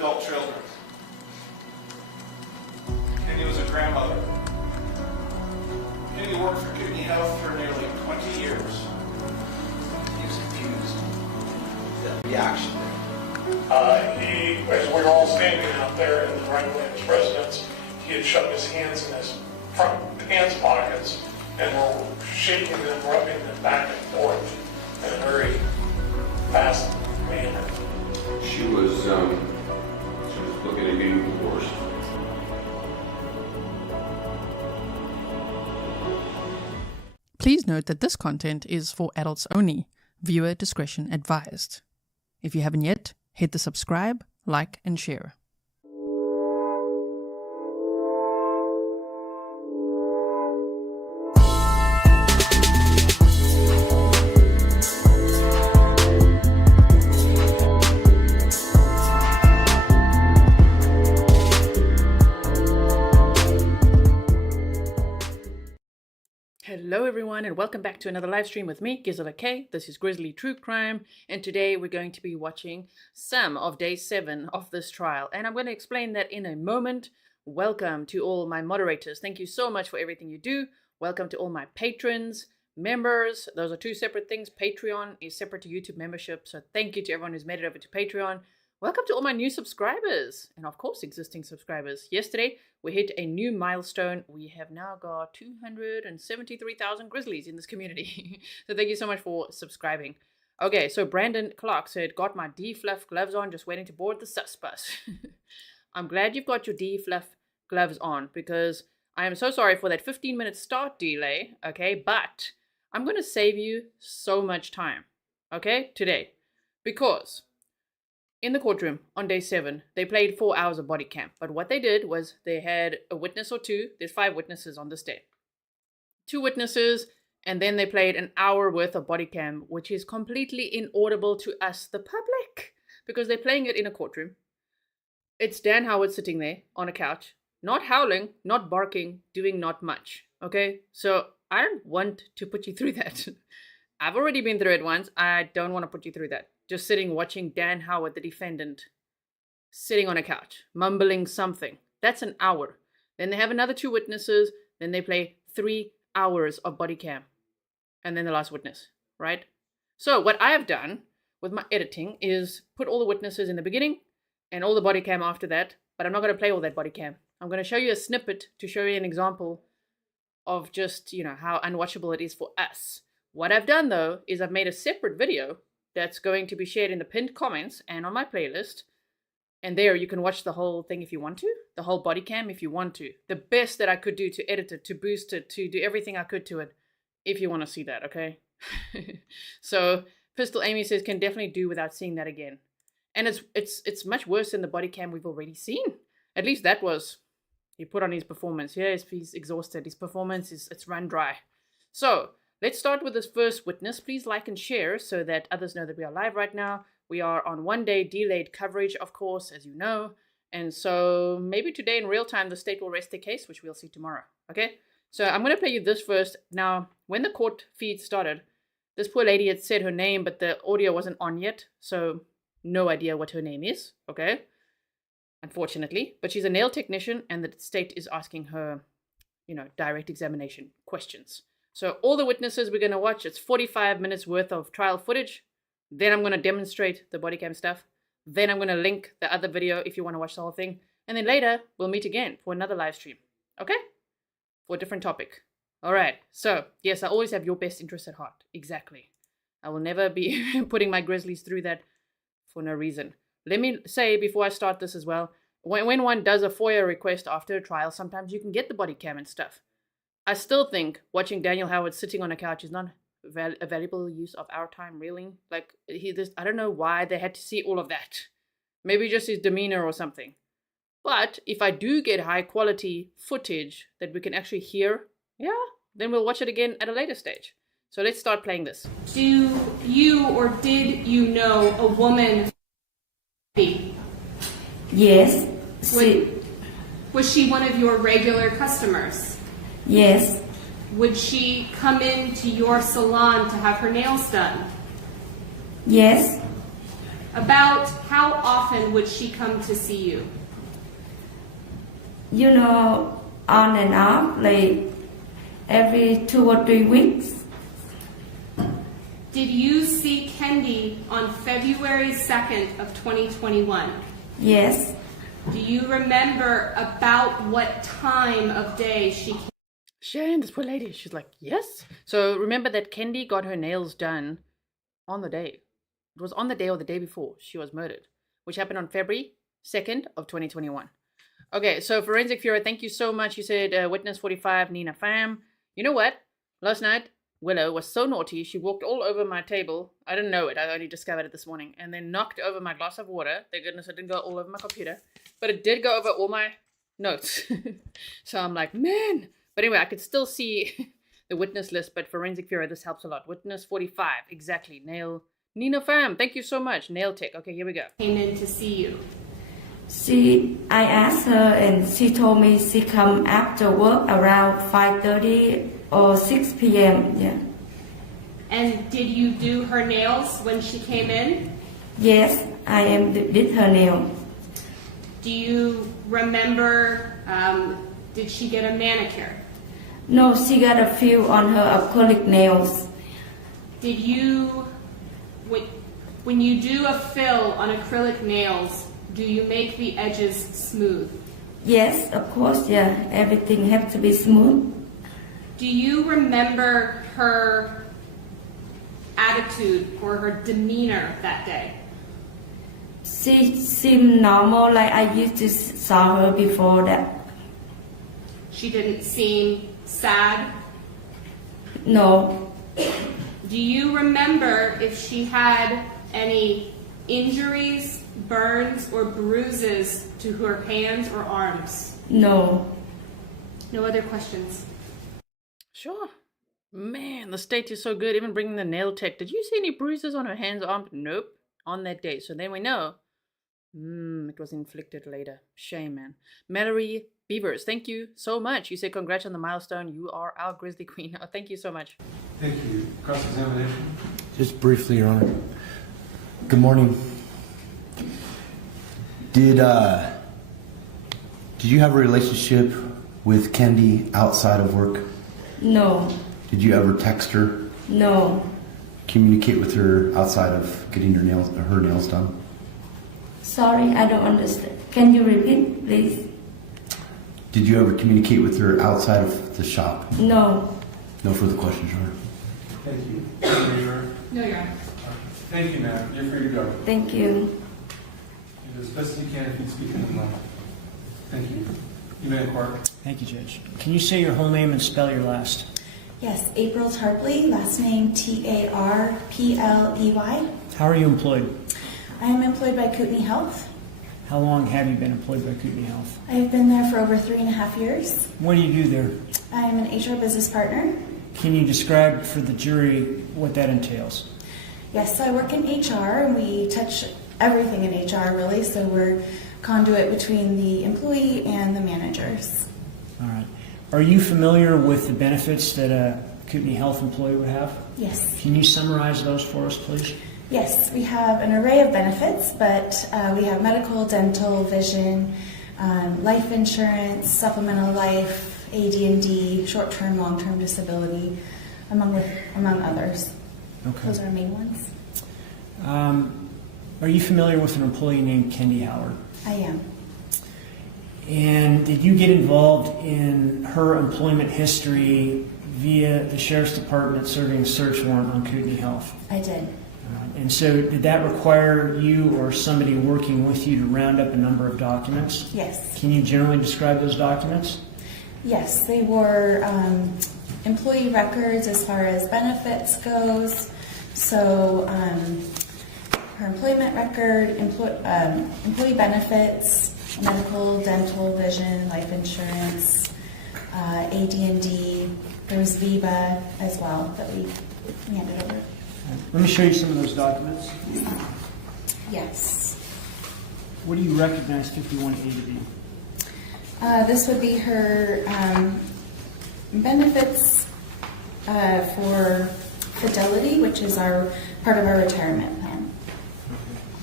adult children. Kendy was a grandmother. Kendy worked for Kidney Health for nearly 20 years. He was confused. The reaction. As we were all standing out there in the driveway of his residence, he had shoved his hands in his front pants pockets and were shaking them, rubbing them back and forth in a very fast manner. She was looking at getting divorced. Please note that this content is for adults only. Viewer discretion advised. If you haven't yet, hit the subscribe, like, and share. Hello everyone and welcome back to another live stream with me, Grizzly K. This is Grizzly True Crime, and today we're going to be watching some of day 7 of this trial, and I'm going to explain that in a moment. Welcome to all my moderators. Thank you so much for everything you do. Welcome to all my patrons, members. Those are two separate things. Patreon is separate to YouTube membership, so thank you to everyone who's made it over to Patreon. Welcome to all my new subscribers, and of course existing subscribers. Yesterday we hit a new milestone. We have now got 273,000 Grizzlies in this community. So thank you so much for subscribing. Okay, so Brandon Clark said, got my D-Fluff gloves on, just waiting to board the sus bus. I'm glad you've got your D-Fluff gloves on, because I am so sorry for that 15-minute start delay, okay? But I'm going to save you so much time, okay, today. Because in the courtroom on day 7, they played 4 hours of body cam. But what they did was they had a witness or two. There's 5 witnesses on this day. 2 witnesses, and then they played an hour worth of body cam, which is completely inaudible to us, the public, because they're playing it in a courtroom. It's Dan Howard sitting there on a couch, not howling, not barking, doing not much. Okay? So I don't want to put you through that. I've already been through it once. I don't want to put you through that. Just sitting watching Dan Howard, the defendant, sitting on a couch, mumbling something. That's an hour. Then they have another 2 witnesses. Then they play 3 hours of body cam. And then the last witness, right? So what I have done with my editing is put all the witnesses in the beginning and all the body cam after that. But I'm not going to play all that body cam. I'm going to show you a snippet to show you an example of just, how unwatchable it is for us. What I've done, though, is I've made a separate video that's going to be shared in the pinned comments and on my playlist. And there you can watch the whole thing if you want to, the whole body cam if you want to. The best that I could do to edit it, to boost it, to do everything I could to it, if you want to see that, okay? So Pistol Amy says, can definitely do without seeing that again. And it's much worse than the body cam we've already seen. At least that was, he put on his performance. Yes, he's exhausted. His performance it's run dry. So let's start with this first witness. Please like and share so that others know that we are live right now. We are on 1-day delayed coverage, of course, as you know. And so maybe today in real time, the state will rest their case, which we'll see tomorrow. Okay? So I'm going to play you this first. Now, when the court feed started, this poor lady had said her name, but the audio wasn't on yet. So no idea what her name is. Okay? Unfortunately. But she's a nail technician, and the state is asking her, direct examination questions. So all the witnesses we're going to watch, it's 45 minutes worth of trial footage. Then I'm going to demonstrate the body cam stuff. Then I'm going to link the other video if you want to watch the whole thing. And then later, we'll meet again for another live stream. Okay? For a different topic. All right. So, yes, I always have your best interest at heart. Exactly. I will never be putting my Grizzlies through that for no reason. Let me say before I start this as well, when one does a FOIA request after a trial, sometimes you can get the body cam and stuff. I still think watching Daniel Howard sitting on a couch is not a valuable use of our time, really. Like, I don't know why they had to see all of that. Maybe just his demeanor or something. But if I do get high quality footage that we can actually hear, then we'll watch it again at a later stage. So let's start playing this. Do you or did you know a woman? Yes. Was she one of your regular customers? Yes. Would she come into your salon to have her nails done? Yes. About how often would she come to see you? You know, on and off, like every 2 or 3 weeks. Did you see Kendy on February 2nd of 2021? Yes. Do you remember about what time of day she came? Shane, this poor lady, she's like, yes. So remember that Kendy got her nails done on the day. It was on the day or the day before she was murdered, which happened on February 2nd of 2021. Okay, so Forensic Fury, thank you so much. You said witness 45, Nina Pham. You know what? Last night, Willow was so naughty, she walked all over my table. I didn't know it, I only discovered it this morning. And then knocked over my glass of water. Thank goodness it didn't go all over my computer. But it did go over all my notes. So I'm like, man. But anyway, I could still see the witness list. But Forensic Fury, this helps a lot. Witness 45, exactly. Nail. Nina Pham, thank you so much. Nail tech. Okay, here we go. Came in to see you? I asked her and she told me she come after work around 5:30 or 6 p.m. Yeah. And did you do her nails when she came in? Yes, did her nail. Do you remember, did she get a manicure? No, she got a few on her acrylic nails. Did you, when you do a fill on acrylic nails, do you make the edges smooth? Yes, of course, yeah. Everything has to be smooth. Do you remember her attitude or her demeanor that day? She seemed normal like I used to saw her before that. She didn't seem sad? No. Do you remember if she had any injuries, burns, or bruises to her hands or arms? No. No other questions? Sure. Man, the state is so good. Even bringing the nail tech. Did you see any bruises on her hands or arms? Nope. On that day. So then we know. It was inflicted later. Shame, man. Mallory Beavers, thank you so much. You said congrats on the milestone. You are our Grizzly Queen. Oh, thank you so much. Thank you. Cross-examination. Just briefly, Your Honor. Good morning. Did you have a relationship with Kendy outside of work? No. Did you ever text her? No. Communicate with her outside of getting her nails done? Sorry, I don't understand. Can you repeat, please? Did you ever communicate with her outside of the shop? No. No further questions, Your Honor. Thank you. Thank you, Your No, Your Honor. Thank you, ma'am. You're free to go. Thank you. You do as best as you can if you speak in the mic. Thank you. You may inquire. Thank you, Judge. Can you say your whole name and spell your last? Yes, April Tarpley, last name Tarpley. How are you employed? I am employed by Courtney Health. How long have you been employed by Courtney Health? I've been there for over 3.5 years. What do you do there? I am an HR business partner. Can you describe for the jury what that entails? Yes, so I work in HR and we touch everything in HR really, so we're conduit between the employee and the managers. All right. Are you familiar with the benefits that a Courtney Health employee would have? Yes. Can you summarize those for us, please? Yes, we have an array of benefits, but we have medical, dental, vision, life insurance, supplemental life, AD&D, short-term, long-term disability, among others. Okay. Those are our main ones. Are you familiar with an employee named Kendy Howard? I am. And did you get involved in her employment history via the Sheriff's Department serving a search warrant on Courtney Health? I did. And so did that require you or somebody working with you to round up a number of documents? Yes. Can you generally describe those documents? Yes, they were employee records as far as benefits goes. So her employment record, employee benefits, medical, dental, vision, life insurance, AD&D. There was VIVA as well that we handed over. Let me show you some of those documents. Yes. What do you recognize 51A to be? This would be her benefits for Fidelity, which is part of our retirement plan.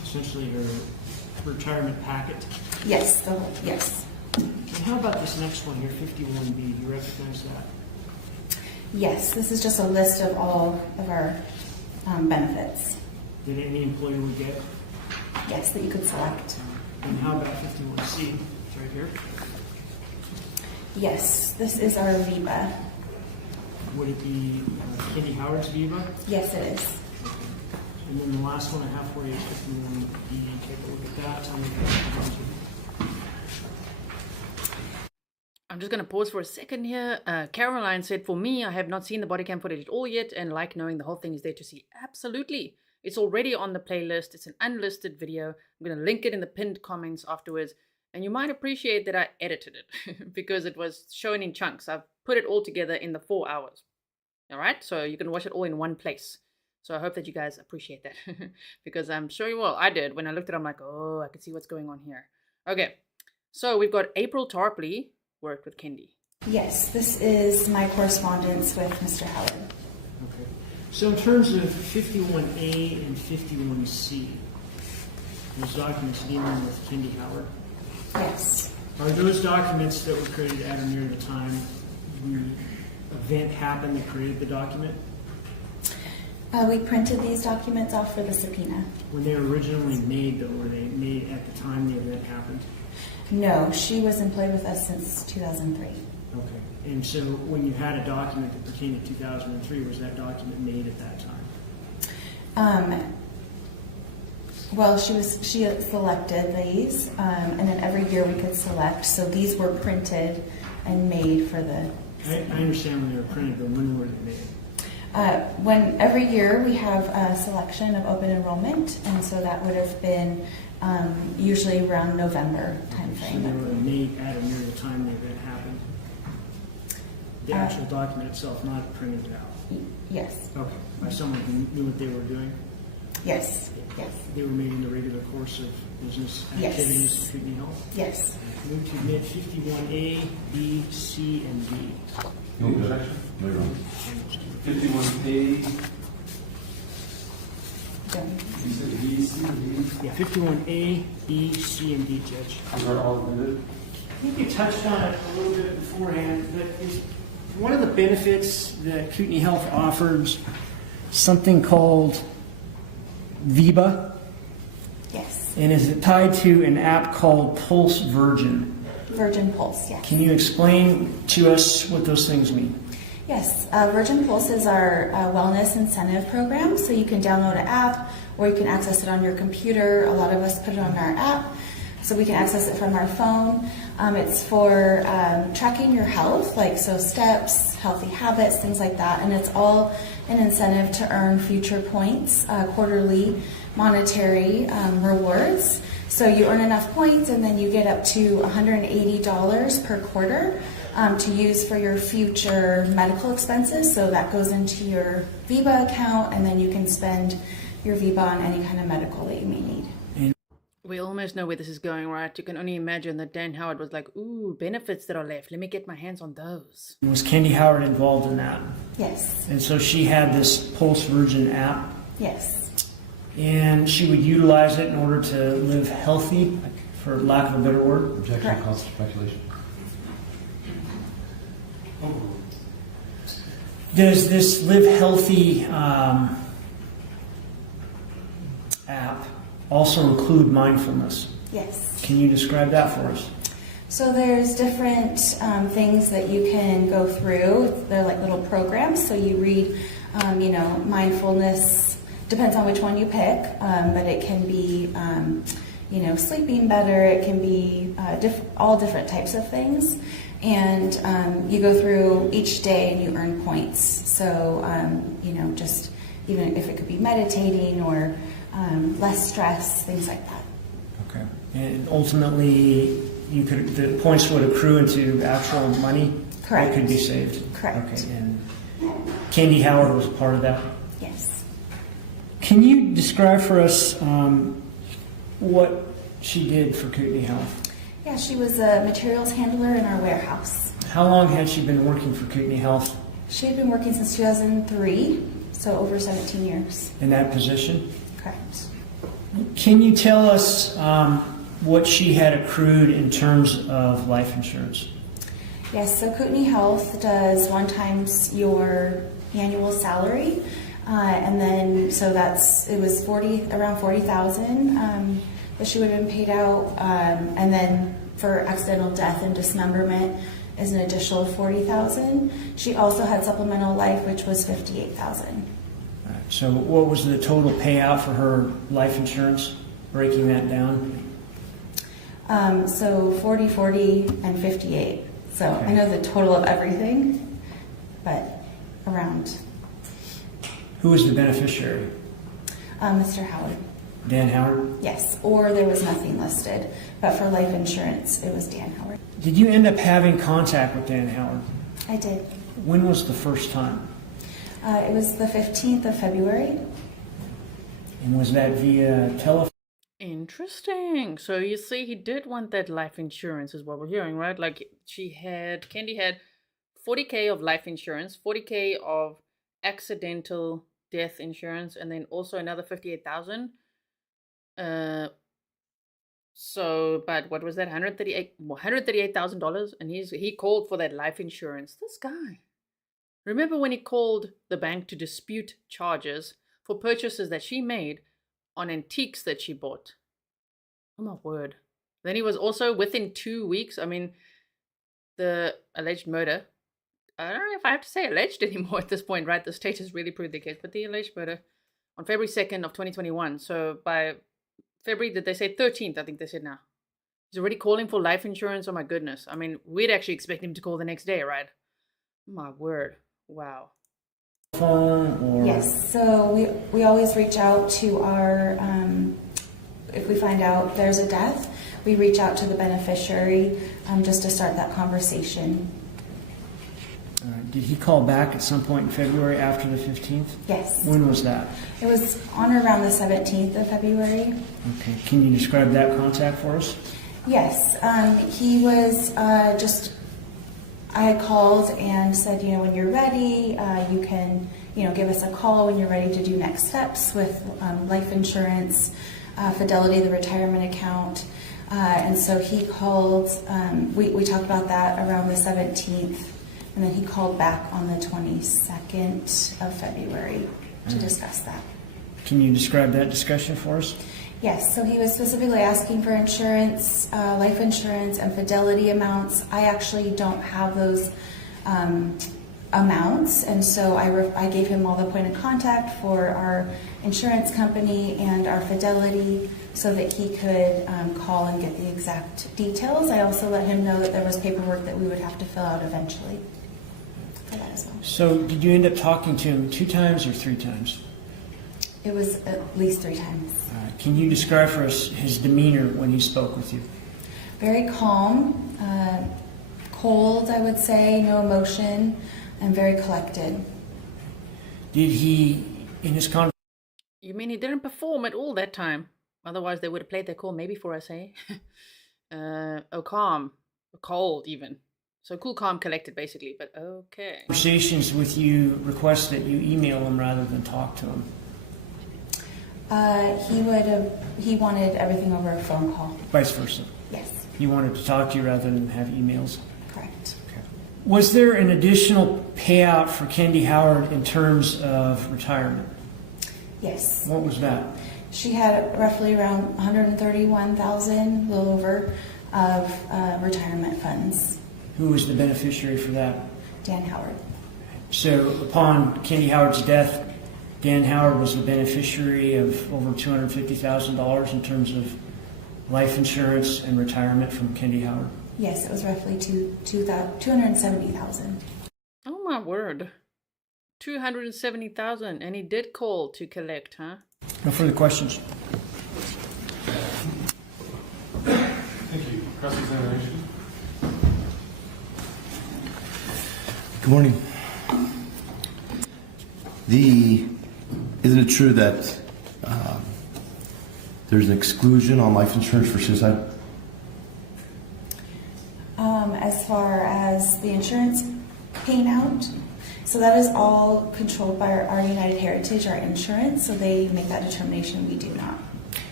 essentially her retirement packet. Yes, yes. And how about this next one here, 51B? Do you recognize that? Yes, this is just a list of all of our benefits. That any employee would get? Yes, that you could select. And how about 51C? It's right here. Yes, this is our VIBA. Would it be Kendy Howard's Viva? Yes, it is. And then the last one I have for you is 51B. Take a look at that. Tell me if you I'm just going to pause for a second here. Caroline said, for me, I have not seen the body cam footage at all yet and like knowing the whole thing is there to see. Absolutely. It's already on the playlist. It's an unlisted video. I'm going to link it in the pinned comments afterwards. And you might appreciate that I edited it because it was shown in chunks. I've put it all together in the 4 hours. All right. So you can watch it all in one place. So I hope that you guys appreciate that because I'm sure you will. I did. When I looked at it, I'm like, oh, I can see what's going on here. Okay. So we've got April Tarpley worked with Kendy. Yes, this is my correspondence with Mr. Howard. Okay. So in terms of 51A and 51C, those documents dealing with Kendy Howard, Yes. are those documents that were created at or near the time the event happened that created the document? We printed these documents off for the subpoena. Were they originally made, though? Were they made at the time the event happened? No, she was employed with us since 2003. Okay. And so when you had a document that pertained to 2003, was that document made at that time? Well, she selected these, and then every year we could select. So these were printed and made for the. I understand when they were printed, but when were they made? When every year we have a selection of open enrollment, and so that would have been usually around November timeframe. So they were made at or near the time the event happened? The actual document itself, not printed out? Yes. Okay. By someone who knew what they were doing? Yes. Yes. They were made in the regular course of business activities of Courtney Health? Yes. Move to admit 51A, B, C, and D. No objection? No, you're wrong. 51A. You said B, C, or D? Yeah, 51A, B, C, and D, Judge. Those are all admitted? I think you touched on it a little bit beforehand, but is one of the benefits that Courtney Health offers something called VIBA? Yes. And is it tied to an app called Pulse Virgin? Virgin Pulse, yes. Can you explain to us what those things mean? Yes, Virgin Pulse is our wellness incentive program. So you can download an app or you can access it on your computer. A lot of us put it on our app so we can access it from our phone. It's for tracking your health, like so steps, healthy habits, things like that. And it's all an incentive to earn future points, quarterly monetary rewards. So you earn enough points and then you get up to $180 per quarter to use for your future medical expenses. So that goes into your VIBA account and then you can spend your VIBA on any kind of medical that you may need. We almost know where this is going, right? You can only imagine that Dan Howard was like, ooh, benefits that are left. Let me get my hands on those. Was Kendy Howard involved in that? Yes. And so she had this Pulse Virgin app? Yes. And she would utilize it in order to live healthy, for lack of a better word? Objection, cause speculation. Does this Live Healthy app also include mindfulness? Yes. Can you describe that for us? So there's different things that you can go through. They're like little programs. So you read, mindfulness, depends on which one you pick, but it can be, sleeping better. It can be all different types of things. And you go through each day and you earn points. So, just even if it could be meditating or less stress, things like that. Okay. And ultimately, the points would accrue into actual money? Correct. That could be saved? Correct. Okay. And Kendy Howard was a part of that? Yes. Can you describe for us what she did for Courtney Health? Yeah, she was a materials handler in our warehouse. How long had she been working for Courtney Health? She had been working since 2003, so over 17 years. In that position? Correct. Can you tell us what she had accrued in terms of life insurance? Yes, so Courtney Health does 1 times your annual salary, and then so it was around 40,000 that she would have been paid out, and then for accidental death and dismemberment is an additional 40,000. She also had supplemental life, which was 58,000. So what was the total payout for her life insurance, breaking that down? So 40, 40, and 58. So Okay. I know the total of everything, but around. Who was the beneficiary? Mr. Howard. Dan Howard? Yes, or there was nothing listed, but for life insurance, it was Dan Howard. Did you end up having contact with Dan Howard? I did. When was the first time? It was the 15th of February. And was that via telephone? Interesting. So you see, he did want that life insurance, is what we're hearing, right? Like Kendy had 40K of life insurance, 40K of accidental death insurance, and then also another 58,000. So, but what was that? $138,000, and he called for that life insurance. This guy. Remember when he called the bank to dispute charges for purchases that she made on antiques that she bought? Oh my word. Then he was also within 2 weeks. I mean, the alleged murder. I don't know if I have to say alleged anymore at this point, right? The state has really proved the case. But the alleged murder on February 2nd of 2021. So by February, did they say 13th? I think they said now. He's already calling for life insurance. Oh my goodness. I mean, we'd actually expect him to call the next day, right? My word. Wow. Or... Yes, so we always reach out to our, if we find out there's a death, we reach out to the beneficiary just to start that conversation. Did he call back at some point in February after the 15th? Yes. When was that? It was on or around the 17th of February. Okay. Can you describe that contact for us? Yes. He was I had called and said, when you're ready, you can, give us a call when you're ready to do next steps with life insurance, Fidelity, the retirement account. And so he called, we talked about that around the 17th. And then he called back on the 22nd of February to discuss that. Can you describe that discussion for us? Yes, so he was specifically asking for insurance, life insurance, and Fidelity amounts. I actually don't have those amounts, and so I gave him all the point of contact for our insurance company and our Fidelity so that he could call and get the exact details. I also let him know that there was paperwork that we would have to fill out eventually for that as well. So did you end up talking to him 2 times or 3 times? It was at least 3 times. Can you describe for us his demeanor when he spoke with you? Very calm, cold, I would say, no emotion, and very collected. Did he, in his conversation... You mean he didn't perform at all that time? Otherwise they would have played their call maybe for us, eh? Calm, cold even. So cool, calm, collected basically, but okay. Conversations with you request that you email him rather than talk to him? He wanted everything over a phone call. Vice versa? Yes. He wanted to talk to you rather than have emails? Correct. Okay. Was there an additional payout for Kendy Howard in terms of retirement? Yes. What was that? She had roughly around $131,000, a little over, of retirement funds. Who was the beneficiary for that? Dan Howard. So upon Kendy Howard's death, Dan Howard was the beneficiary of over $250,000 in terms of life insurance and retirement from Kendy Howard? Yes, it was roughly $270,000. Oh my word. $270,000, and he did call to collect, huh? No further questions. Thank you. Cross-examination. Good morning. Isn't it true that there's an exclusion on life insurance for suicide? As far as the insurance paying out, so that is all controlled by our United Heritage, our insurance, so they make that determination. We do not.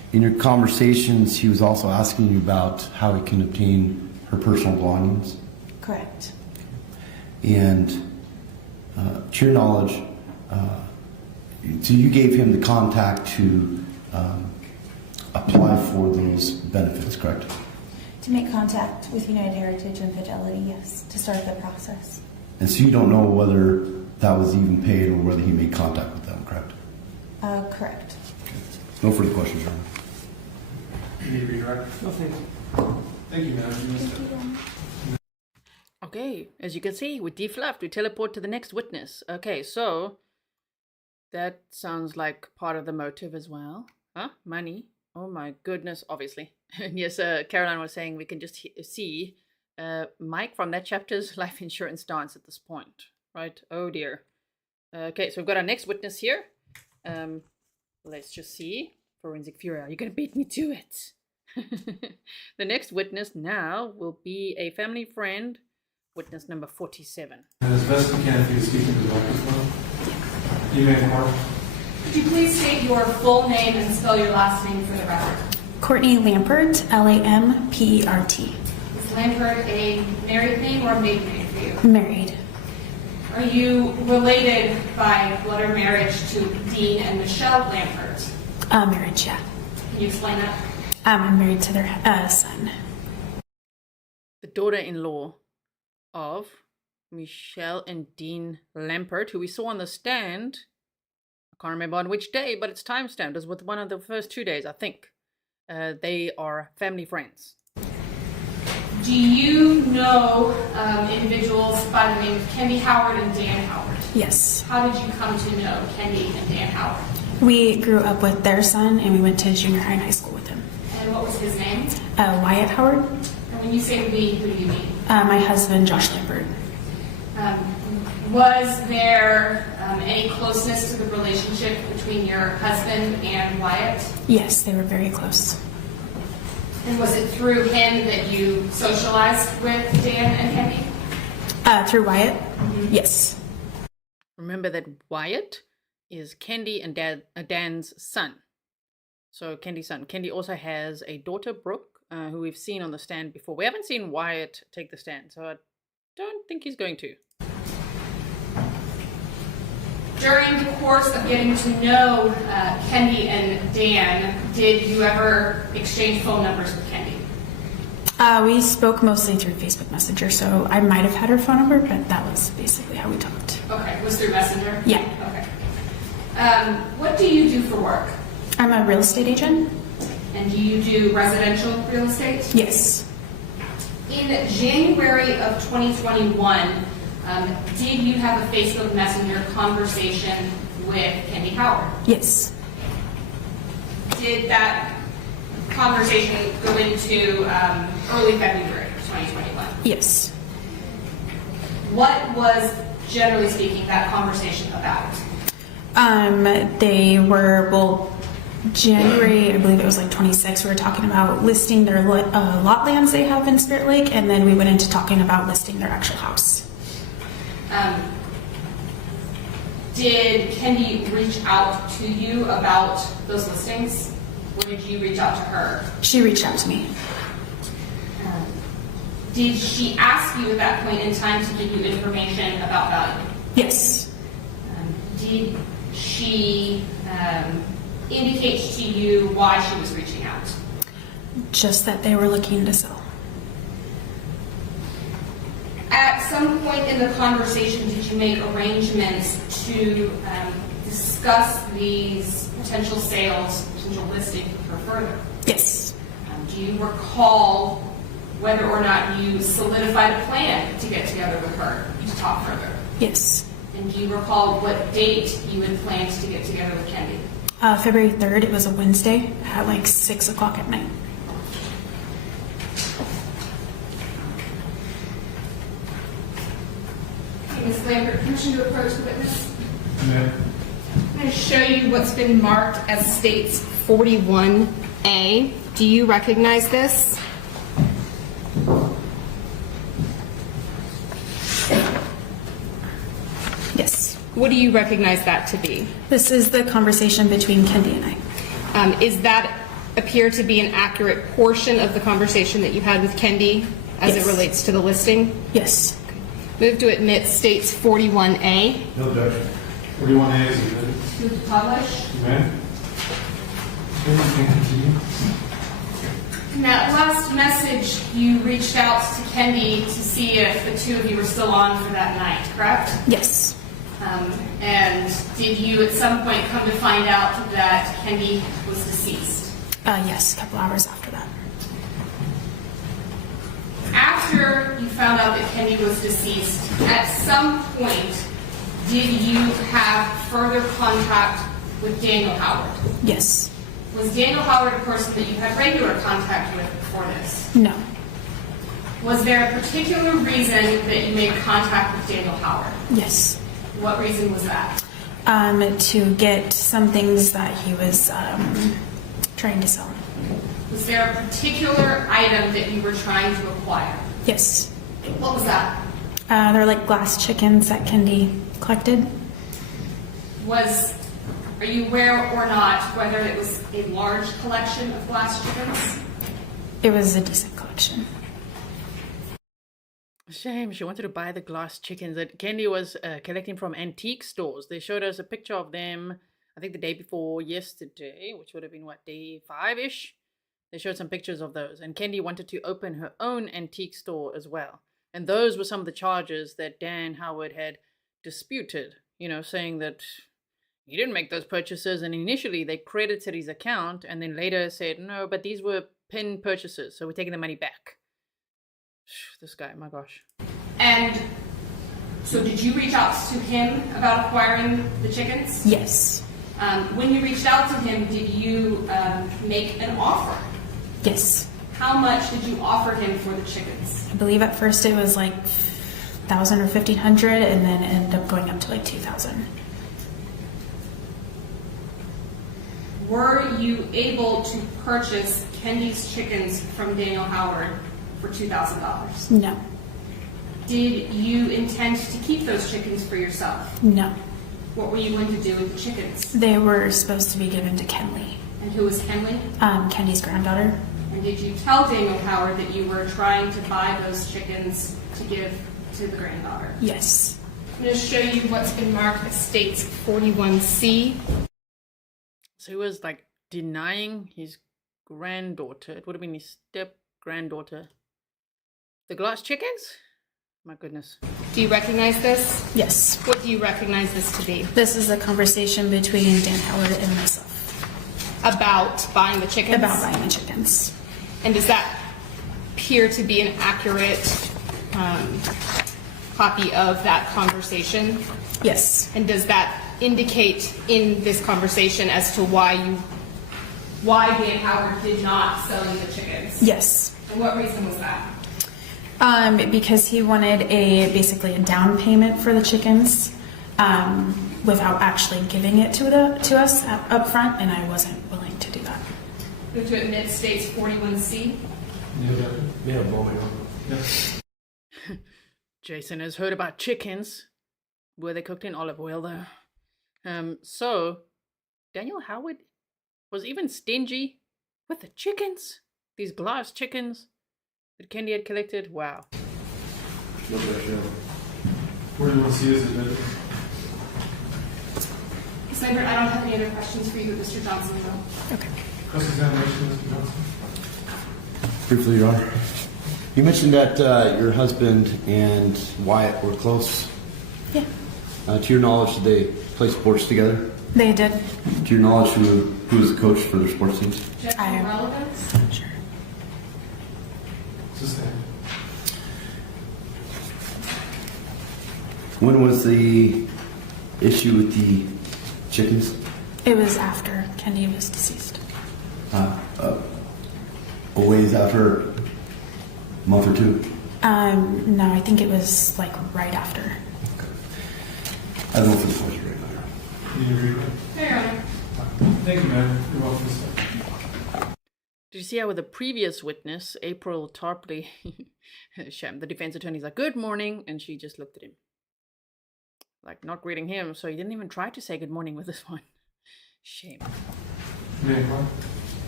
In your conversations, he was also asking you about how he can obtain her personal belongings. Correct. And to your knowledge, so you gave him the contact to apply for those benefits, correct? To make contact with United Heritage and Fidelity, yes, to start the process. And so you don't know whether that was even paid or whether he made contact with them, correct? Correct. No further questions, Your Honor. You need to redirect? No, thank you. Thank you, ma'am. You missed it. Okay, as you can see, we defluffed, we teleport to the next witness. Okay, so that sounds like part of the motive as well. Huh? Money. Oh my goodness, obviously. And yes, Caroline was saying we can just see Mike from that chapter's life insurance dance at this point, right? Oh dear. Okay, so we've got our next witness here. Let's just see. Forensic Fury, are you going to beat me to it? The next witness now will be a family friend, witness number 47. And as best you can, if you speak into the microphone. You may have. Could you please state your full name and spell your last name for the record? Courtney Lampert, Lampert. Is Lampert a married name or a maiden name for you? Married. Are you related by blood or marriage to Dean and Michelle Lampert? Marriage, yeah. Can you explain that? I'm married to their son. The daughter-in-law of Michelle and Dean Lampert, who we saw on the stand. I can't remember on which day, but it's timestamped. It was with one of the first 2 days, I think. They are family friends. Do you know individuals by the name of Kendy Howard and Dan Howard? Yes. How did you come to know Kendy and Dan Howard? We grew up with their son and we went to junior high and high school with him. And what was his name? Wyatt Howard. And when you say we, who do you mean? My husband, Josh Lampert. Was there any closeness to the relationship between your husband and Wyatt? Yes, they were very close. And was it through him that you socialized with Dan and Kendy? Through Wyatt? Mm-hmm. Yes. Remember that Wyatt is Kendy and Dan's son. So Kendy's son. Kendy also has a daughter, Brooke, who we've seen on the stand before. We haven't seen Wyatt take the stand, so I don't think he's going to. During the course of getting to know Kendy and Dan, did you ever exchange phone numbers with Kendy? We spoke mostly through Facebook Messenger, so I might have had her phone number, but that was basically how we talked. Okay, it was through Messenger? Yeah. Okay. What do you do for work? I'm a real estate agent. And do you do residential real estate? Yes. In January of 2021, did you have a Facebook Messenger conversation with Kendy Howard? Yes. Did that conversation go into early February of 2021? Yes. What was, generally speaking, that conversation about? They were, January, I believe it was like 26, we were talking about listing their lot lands they have in Spirit Lake, and then we went into talking about listing their actual house. Did Kendy reach out to you about those listings, or did you reach out to her? She reached out to me. Did she ask you at that point in time to give you information about value? Yes. Did she indicate to you why she was reaching out? Just that they were looking to sell. At some point in the conversation, did you make arrangements to discuss these potential sales, potential listings with her further? Yes. Do you recall whether or not you solidified a plan to get together with her to talk further? Yes. And do you recall what date you had planned to get together with Kendy? February 3rd, it was a Wednesday at like 6 o'clock at night. Ms. Lampert, permission to approach the witness? Yeah. I'm going to show you what's been marked as states 41A. Do you recognize this? Yes. What do you recognize that to be? This is the conversation between Kendy and I. Is that appear to be an accurate portion of the conversation that you had with Kendy as Yes. it relates to the listing? Yes. Move to admit states 41A. No objection. 41A is admitted. Move to publish. You may. Okay, you can continue. In that last message, you reached out to Kendy to see if the two of you were still on for that night, correct? Yes. And did you at some point come to find out that Kendy was deceased? Yes, a couple hours after that. After you found out that Kendy was deceased, at some point, did you have further contact with Daniel Howard? Yes. Was Daniel Howard a person that you had regular contact with before this? No. Was there a particular reason that you made contact with Daniel Howard? Yes. What reason was that? To get some things that he was trying to sell. Was there a particular item that you were trying to acquire? Yes. What was that? They're like glass chickens that Kendy collected. Are you aware or not whether it was a large collection of glass chickens? It was a decent collection. Shame, she wanted to buy the glass chickens that Kendy was collecting from antique stores. They showed us a picture of them, I think the day before yesterday, which would have been, what, day 5-ish? They showed some pictures of those. And Kendy wanted to open her own antique store as well. And those were some of the charges that Dan Howard had disputed, you know, saying that he didn't make those purchases. And initially they credited his account and then later said, no, but these were PIN purchases, so we're taking the money back. This guy, my gosh. And so did you reach out to him about acquiring the chickens? Yes. When you reached out to him, did you make an offer? Yes. How much did you offer him for the chickens? I believe at first it was like 1,000 or 1,500, and then it ended up going up to like 2,000. Were you able to purchase Kendy's chickens from Daniel Howard for $2,000? No. Did you intend to keep those chickens for yourself? No. What were you going to do with the chickens? They were supposed to be given to Kenley. And who was Kenley? Kendy's granddaughter. And did you tell Daniel Howard that you were trying to buy those chickens to give to the granddaughter? Yes. I'm going to show you what's been marked as states 41C. So he was like denying his granddaughter, it would have been his step-granddaughter, the glass chickens? My goodness. Do you recognize this? Yes. What do you recognize this to be? This is a conversation between Dan Howard and myself. About buying the chickens? About buying the chickens. And does that appear to be an accurate copy of that conversation? Yes. And does that indicate in this conversation as to why Dan Howard did not sell you the chickens? Yes. And what reason was that? Because he wanted basically a down payment for the chickens without actually giving it to us up front, and I wasn't willing to do that. Move to admit states 41C. Yeah, moment. Jason has heard about chickens. Were they cooked in olive oil though? So Daniel Howard was even stingy with the chickens. These glass chickens that Kendy had collected. Wow. No objection. 41C is admitted. Ms. Lampert, I don't have any other questions for you, but Mr. Johnson will. Okay. Cross-examination, Mr. Johnson. Briefly, Your Honor. You mentioned that your husband and Wyatt were close. Yeah. To your knowledge, did they play sports together? They did. To your knowledge, who was the coach for their sports teams? General relevance? Sure. Sustained. When was the issue with the chickens? It was after Kendy was deceased. A ways after a month or two? No, I think it was like right after. I don't know if it's right now. Can you agree with that? Fair Honor. Thank you, ma'am. You're welcome, sir. Did you see how with the previous witness, April Tarpley, the defense attorney's like, good morning, and she just looked at him. Like, not greeting him, so he didn't even try to say good morning with this one. Shame. May I,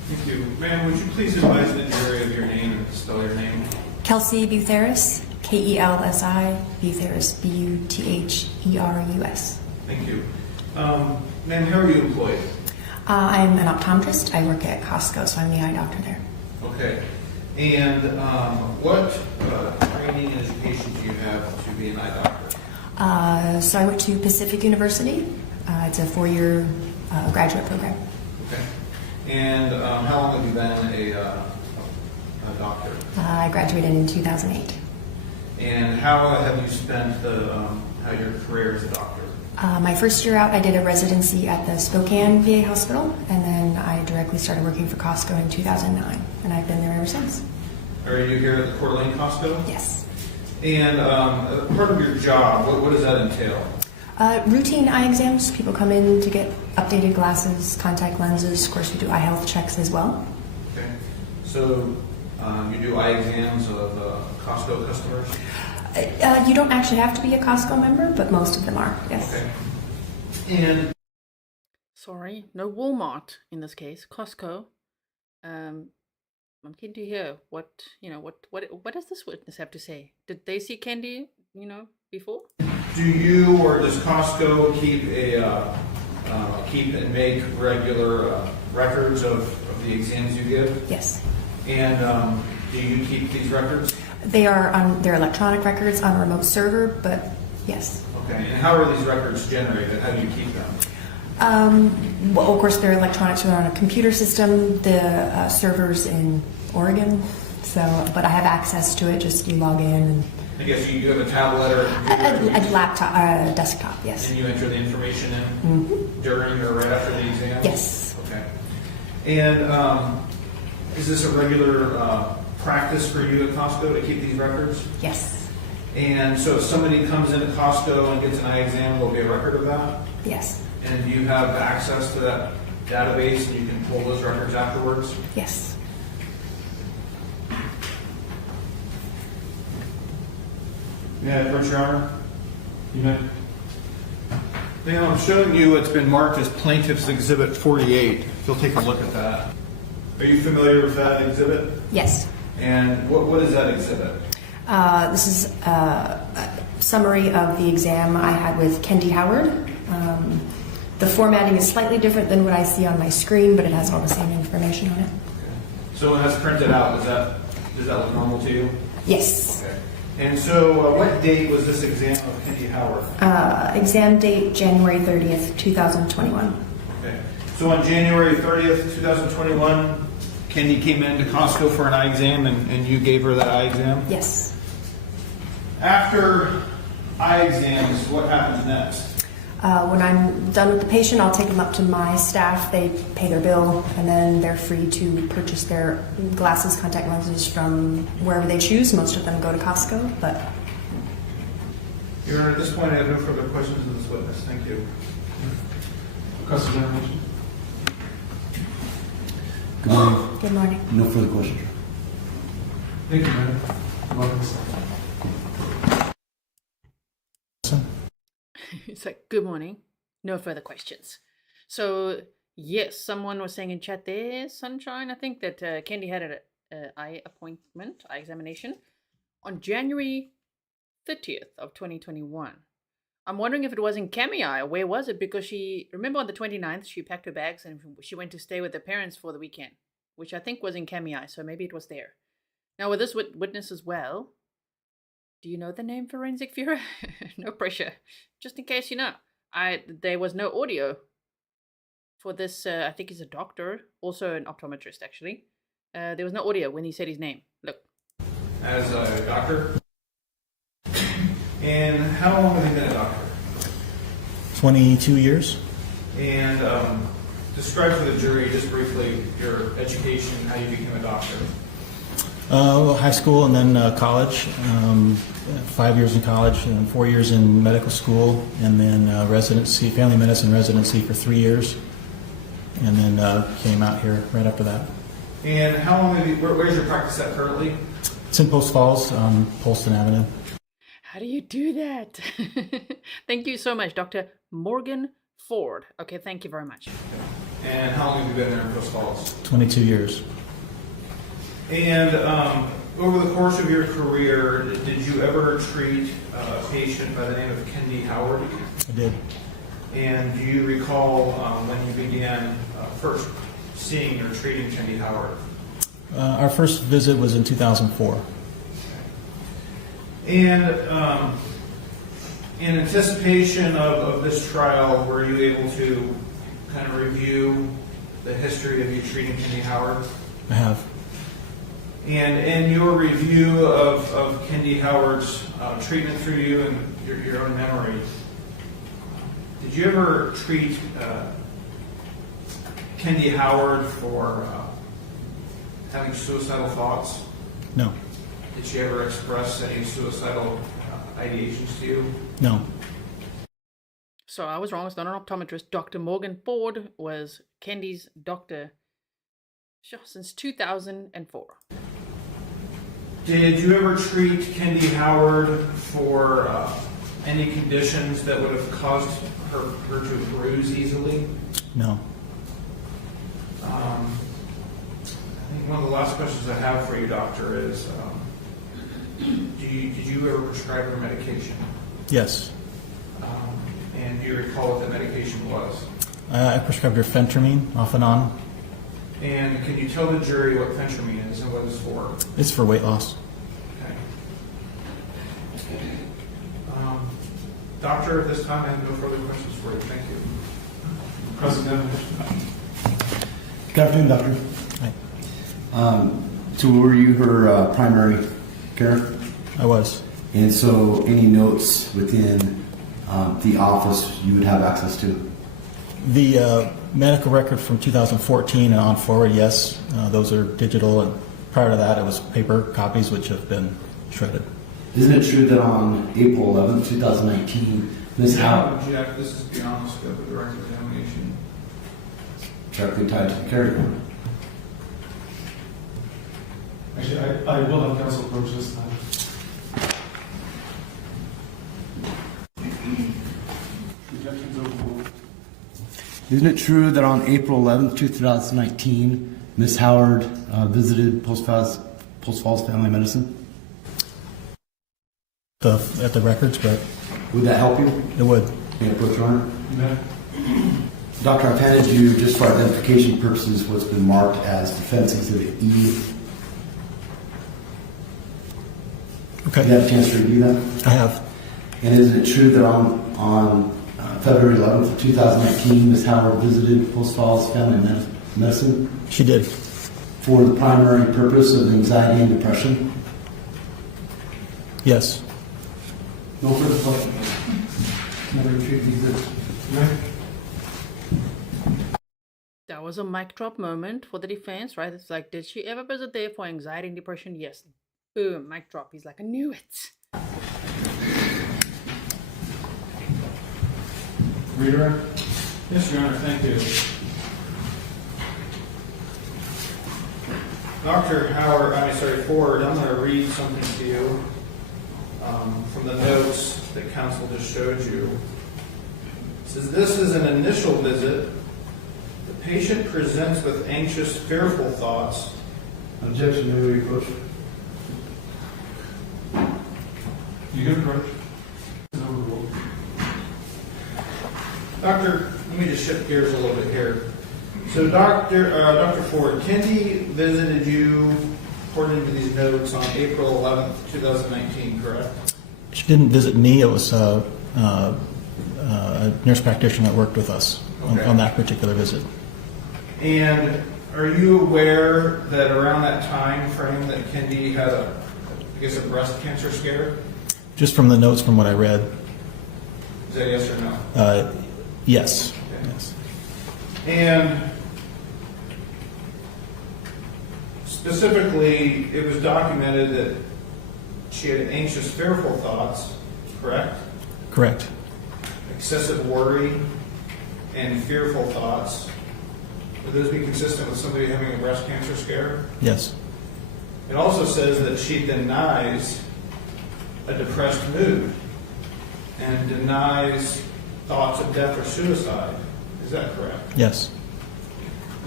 Thank you. Ma'am, would you please advise the jury of your name and spell your name? Kelsey Butherus, Kelsi, Butherus, Butherus. Thank you. Ma'am, how are you employed? I'm an optometrist. I work at Costco, so I'm the eye doctor there. Okay. And what training and education do you have to be an eye doctor? So I went to Pacific University. It's a 4-year graduate program. Okay. And how long have you been a doctor? I graduated in 2008. And how have you spent your career as a doctor? My first year out, I did a residency at the Spokane VA Hospital, and then I directly started working for Costco in 2009, and I've been there ever since. Are you here at the Coeur d'Alene Costco? Yes. And part of your job, what does that entail? Routine eye exams. People come in to get updated glasses, contact lenses. Of course, we do eye health checks as well. Okay. So you do eye exams of Costco customers? You don't actually have to be a Costco member, but most of them are, yes. Okay. And sorry, no Walmart in this case, Costco. I'm keen to hear what does this witness have to say? Did they see Kendy, before? do you or does Costco keep and make regular records of the exams you give? Yes. And do you keep these records? They're electronic records on a remote server, but yes. Okay, and how are these records generated? How do you keep them? Well, of course, they're electronic, so they're on a computer system. The server's in Oregon, but I have access to it. Just you log in. And I guess you have a tablet or a computer? A laptop, a desktop, yes. And you enter the information in during or right after the exam? Yes. Okay. And is this a regular practice for you at Costco to keep these records? Yes. And so if somebody comes into Costco and gets an eye exam, there'll be a record of that? Yes. And do you have access to that database and you can pull those records afterwards? Yes. Yeah, approach your honor. You may. Now I'm showing you it's been marked as Plaintiff's Exhibit 48. If you'll take a look at that. Are you familiar with that exhibit? Yes. And what is that exhibit? This is a summary of the exam I had with Kendy Howard. The formatting is slightly different than what I see on my screen, but it has all the same information on it. Okay. So when that's printed out, does that look normal to you? Yes. Okay. And so what date was this exam of Kendy Howard? Exam date January 30th, 2021. Okay. So on January 30th, 2021, Kendy came into Costco for an eye exam and you gave her that eye exam? Yes. After eye exams, what happens next? When I'm done with the patient, I'll take them up to my staff. They pay their bill, and then they're free to purchase their glasses, contact lenses from wherever they choose. Most of them go to Costco, but... Your Honor, at this point, I have no further questions of this witness. Thank you. Cross-examination. Good morning. Good morning. No further questions. Thank you, madam. Welcome. It's like, good morning. No further questions. So, yes, someone was saying in chat there, Sunshine, I think that Kendy had an eye examination on January 30th of 2021. I'm wondering if it was in Kami-eye or where was it? Because remember on the 29th, she packed her bags and she went to stay with her parents for the weekend, which I think was in Kami-eye, so maybe it was there. Now, with this witness as well, do you know the name Forensic Viewer? No pressure. Just in case you know. There was no audio for this, I think he's a doctor, also an optometrist actually. There was no audio when he said his name. Look. As a doctor? And how long have you been a doctor? 22 years. And describe for the jury, just briefly, your education, how you became a doctor. High school and then college. 5 years in college and 4 years in medical school, and then residency, family medicine residency for 3 years, and then came out here right after that. And how long have you? Where's your practice at currently? It's in Post Falls, Polston Avenue. How do you do that? Thank you so much, Dr. Morgan Ford. Okay, thank you very much. And how long have you been there in Post Falls? 22 years. And over the course of your career, did you ever treat a patient by the name of Kendy Howard? I did. And do you recall when you began first seeing or treating Kendy Howard? Our first visit was in 2004. And in anticipation of this trial, were you able to kind of review the history of you treating Kendy Howard? I have. And in your review of Kendy Howard's treatment through you and your own memory, did you ever treat Kendy Howard for having suicidal thoughts? No. Did she ever express any suicidal ideations to you? No. So I was wrong. It's not an optometrist. Dr. Morgan Ford was Kendy's doctor since 2004. Did you ever treat Kendy Howard for any conditions that would have caused her to bruise easily? No. I think one of the last questions I have for you, doctor, is did you ever prescribe her medication? Yes. And do you recall what the medication was? I prescribed her phentermine off and on. And can you tell the jury what phentermine is and what it's for? It's for weight loss. Okay. Doctor, at this time I have no further questions for you. Thank you. Cross-examination. Good afternoon, Doctor. Hi. So were you her primary care? I was. And so any notes within the office you would have access to? The medical record from 2014 and on forward, yes. Those are digital. And prior to that, it was paper copies, which have been shredded. Isn't it true that on April 11th, 2019, Ms. Howard... Jack, this is beyond the scope of direct examination. Directly tied to the carrier. Actually, I will have counsel approach this time. Objections overruled. Isn't it true that on April 11th, 2019, Ms. Howard visited Post Falls Family Medicine? At the records, but... Would that help you? It would. May I approach, Your Honor? No. Doctor, I've handed you, just for identification purposes, what's been marked as Defense Exhibit E. Okay. You have a chance to review that? I have. And isn't it true that on February 11th of 2019, Ms. Howard visited Post Falls Family Medicine? She did. For the primary purpose of anxiety and depression? Yes. No further questions. Never retrieve the exhibit. That was a mic drop moment for the defense, right? It's like, did she ever visit there for anxiety and depression? Yes. Boom, mic drop. He's like, I knew it. Reader? Yes, Your Honor, thank you. Dr. Ford, I'm going to read something to you from the notes that counsel just showed you. It says, this is an initial visit. The patient presents with anxious, fearful thoughts. Objection, may we approach? You can approach. Overruled. Doctor, let me just shift gears a little bit here. So, Dr. Ford, Kendy visited you, according to these notes, on April 11th, 2019, correct? She didn't visit me. It was a nurse practitioner that worked with us on that particular visit. And are you aware that around that time frame that Kendy had a breast cancer scare? Just from the notes from what I read. Is that yes or no? Yes. Okay. Yes. And specifically, it was documented that she had anxious, fearful thoughts, correct? Correct. Excessive worry and fearful thoughts. Would those be consistent with somebody having a breast cancer scare? Yes. It also says that she denies a depressed mood and denies thoughts of death or suicide. Is that correct? Yes.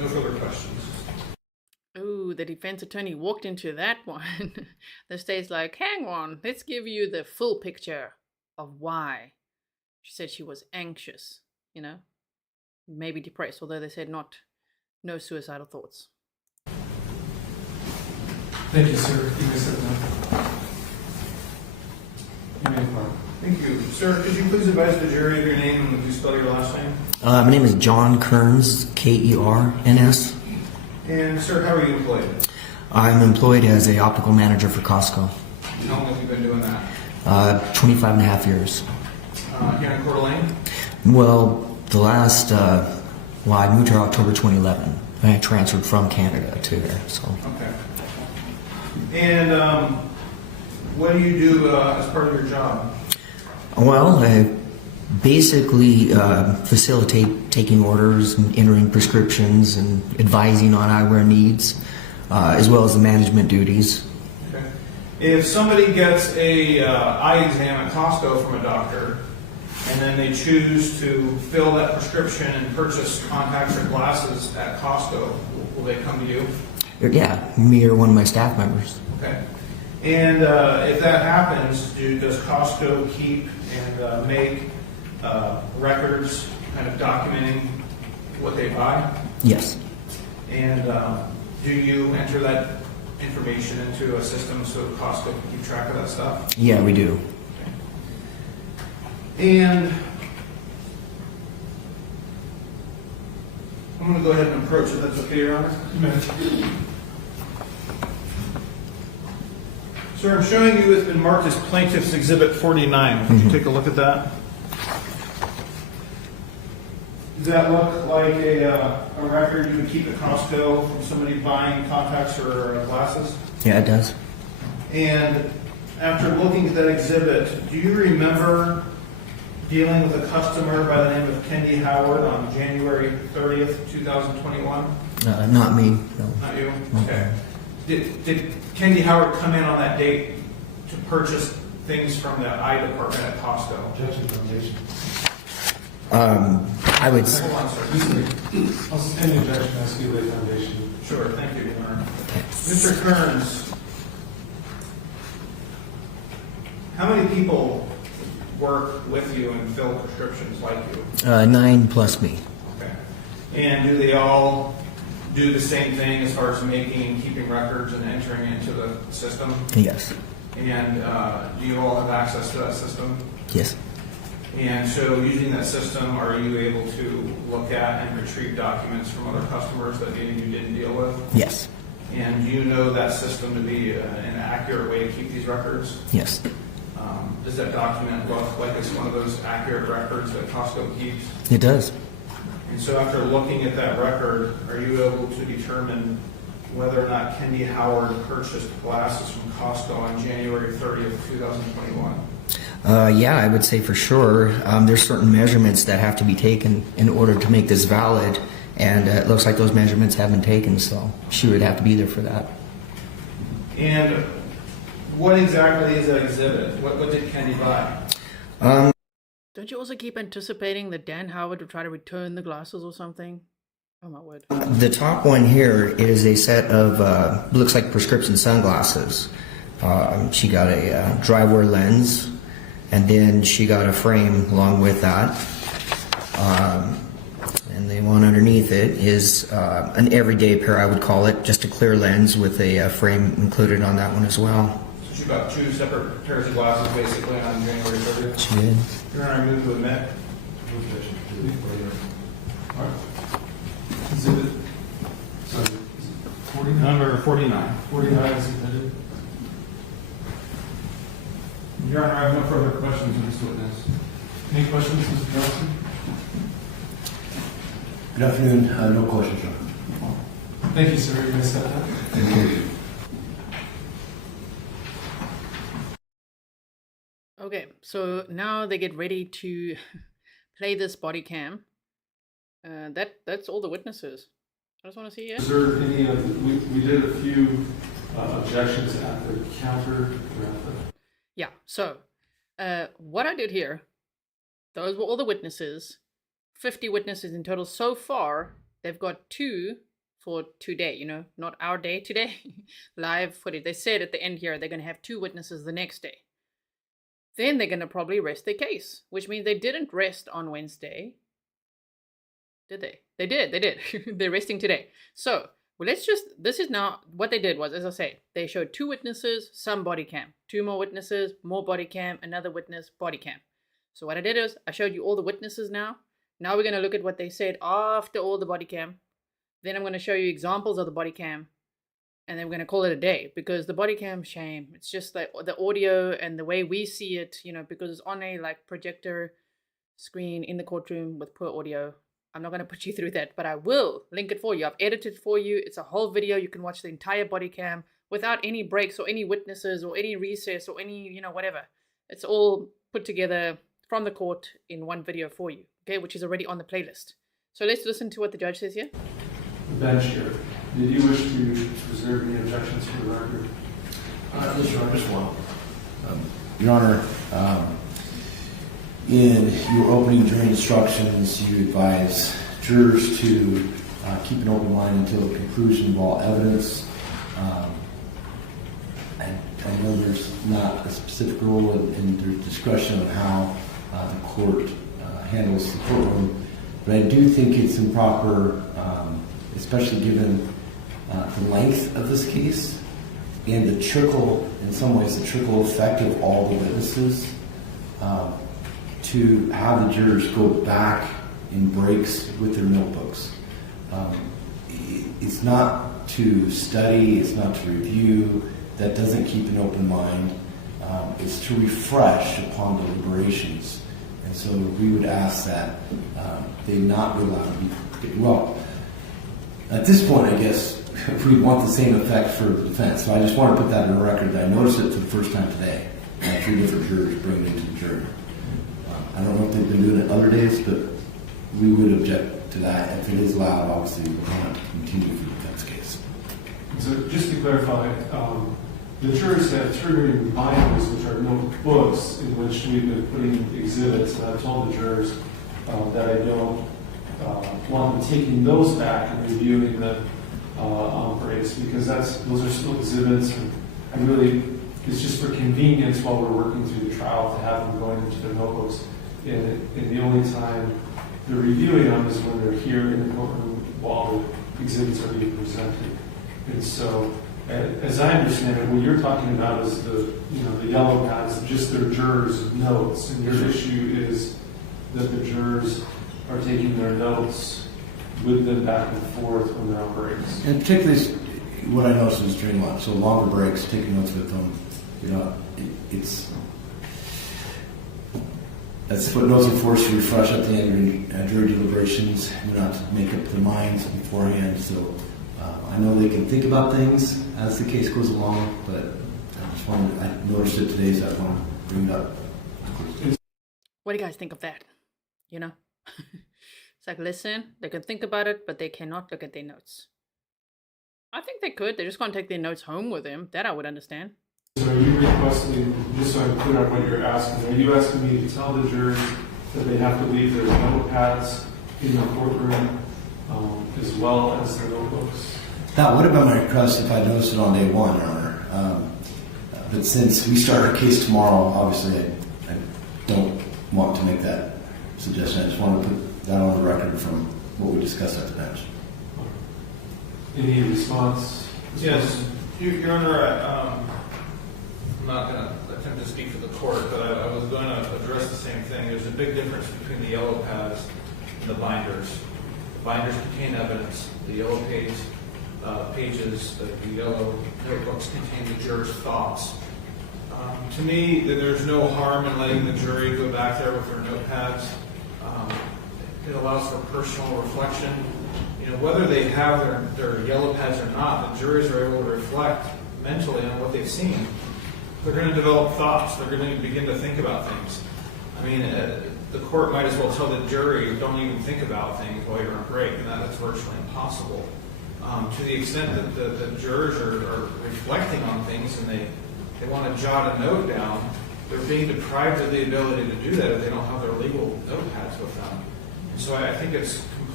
No further questions. Oh, the defense attorney walked into that one. The state's like, hang on, let's give you the full picture of why. She said she was anxious, you know, maybe depressed, although they said no suicidal thoughts. Thank you, sir. You may sit down. You may depart. Thank you. Sir, could you please advise the jury of your name and would you spell your last name? My name is John Kerns, Kerns. And sir, how are you employed? I'm employed as a optical manager for Costco. How long have you been doing that? 25 and a half years. Here in Coeur d'Alene? Well, the last, I moved here October 2011. I transferred from Canada to there, so. Okay. And what do you do as part of your job? Well, I basically facilitate taking orders and entering prescriptions and advising on eyewear needs, as well as the management duties. Okay. If somebody gets a eye exam at Costco from a doctor, and then they choose to fill that prescription and purchase contacts or glasses at Costco, will they come to you? Yeah, me or one of my staff members. Okay. And if that happens, does Costco keep and make records kind of documenting what they buy? Yes. And do you enter that information into a system so Costco can keep track of that stuff? Yeah, we do. And I'm going to go ahead and approach it. That's okay, Your Honor? Sir, I'm showing you it's been marked as Plaintiff's Exhibit 49. Could you take a look at that? Does that look like a record you would keep at Costco from somebody buying contacts or glasses? Yeah, it does. And after looking at that exhibit, do you remember dealing with a customer by the name of Kendy Howard on January 30th, 2021? Not me, no. Not you? Okay. Did Kendy Howard come in on that date to purchase things from the eye department at Costco? Objection, foundation. I would. Hold on, sir. I'll suspend the objection. Ask you to lay foundation. Sure, thank you, Your Honor. Mr. Kerns, how many people work with you and fill prescriptions like you? 9 plus me. Okay. And do they all do the same thing as far as making and keeping records and entering into the system? Yes. And do you all have access to that system? Yes. And so using that system, are you able to look at and retrieve documents from other customers that maybe you didn't deal with? Yes. And do you know that system to be an accurate way to keep these records? Yes. Does that document look like it's one of those accurate records that Costco keeps? It does. And so after looking at that record, are you able to determine whether or not Kendy Howard purchased glasses from Costco on January 30th, 2021? Yeah, I would say for sure. There's certain measurements that have to be taken in order to make this valid, and it looks like those measurements have been taken, so she would have to be there for that. And what exactly is that exhibit? What did Kendy buy? Don't you also keep anticipating that Dan Howard would try to return the glasses or something? Oh my word. The top one here is a set of, looks like prescription sunglasses. She got a dry-wear lens, and then she got a frame along with that. And the one underneath it is an everyday pair, I would call it, just a clear lens with a frame included on that one as well. So she bought 2 separate pairs of glasses basically on January 30th? She did. Your Honor, I move to admit. All right. Exhibit, sorry, is it 49? Number 49. 49 is submitted. Your Honor, I have no further questions of this witness. Any questions, Mr. Johnson? Good afternoon. No questions, John. Thank you, sir. You may step down. Thank you. Okay, so now they get ready to play this body cam. That's all the witnesses. I just want to see it. Is there any, we did a few objections at the counter. Yeah, so what I did here, those were all the witnesses. 50 witnesses in total. So far, they've got 2 for today, you know, not our day today, live footage. They said at the end here they're going to have 2 witnesses the next day. Then they're going to probably rest their case, which means they didn't rest on Wednesday. Did they? They did. They're resting today. So, well, this is now, what they did was, as I say, they showed 2 witnesses, some body cam. 2 more witnesses, more body cam, another witness, body cam. So what I did is, I showed you all the witnesses now. Now we're going to look at what they said after all the body cam. Then I'm going to show you examples of the body cam. And then we're going to call it a day. Because the body cam, shame. It's just like the audio and the way we see it, you know, because it's on a like projector screen in the courtroom with poor audio. I'm not going to put you through that, but I will link it for you. I've edited it for you. It's a whole video. You can watch the entire body cam without any breaks or any witnesses or any recess or any, you know, whatever. It's all put together from the court in one video for you, okay, which is already on the playlist. So let's listen to what the judge says here. The bench here. Did you wish to preserve any objections for the record? Yes, Your Honor, just one. Your Honor, in your opening jury instructions, you advise jurors to keep an open mind until the conclusion of all evidence. I know there's not a specific rule in their discretion of how the court handles the courtroom, but I do think it's improper, especially given the length of this case and the trickle, in some ways, the trickle effect of all the witnesses, to have the jurors go back in breaks with their notebooks. It's not to study, it's not to review, that doesn't keep an open mind. It's to refresh upon deliberations. And so we would ask that they not be allowed to be, well, at this point, I guess, we want the same effect for the defense. So I just want to put that in the record that I noticed it for the first time today. 3 different jurors bring it into the jury. I don't know if they've been doing it other days, but we would object to that. If it is allowed, obviously, we want to continue for the defense case. So just to clarify, the jurors have 3 binders, which are notebooks, in which we've been putting exhibits, and I've told the jurors that I don't want them taking those back and reviewing them on breaks, because those are still exhibits, and it's just for convenience while we're working through the trial to have them going into their notebooks. And the only time they're reviewing them is when they're here in the courtroom while the exhibits are being presented. And so, as I understand it, what you're talking about is the yellow pads, just their jurors' notes, and your issue is that the jurors are taking their notes with them back and forth when they're on breaks. And particularly, what I noticed was during lunch, so longer breaks, taking notes with them. That's what notes are forced to refresh at the end of jury deliberations. We're not to make up their minds beforehand. So I know they can think about things as the case goes along, but I noticed it today, so I want to bring it up. What do you guys think of that? You know? It's like, listen, they can think about it, but they cannot look at their notes. I think they could. They're just going to take their notes home with them. That I would understand. So are you requesting, just so I'm clear on what you're asking, are you asking me to tell the jurors that they have to leave their notepads in the courtroom as well as their notebooks? That would have been my request if I noticed it on day 1, Your Honor. But since we start our case tomorrow, obviously I don't want to make that suggestion. I just want to put that on the record from what we discussed at the bench. Any response? Yes, Your Honor, I'm not going to attempt to speak for the court, but I was going to address the same thing. There's a big difference between the yellow pads and the binders. The binders contain evidence. The yellow pages, the yellow notebooks contain the jurors' thoughts. To me, there's no harm in letting the jury go back there with their notepads. It allows for personal reflection. Whether they have their yellow pads or not, the juries are able to reflect mentally on what they've seen. They're going to develop thoughts. They're going to begin to think about things. I mean, the court might as well tell the jury, don't even think about things while you're on break, and that's virtually impossible. To the extent that the jurors are reflecting on things and they want to jot a note down, they're being deprived of the ability to do that if they don't have their legal notepads with them. And so I think it's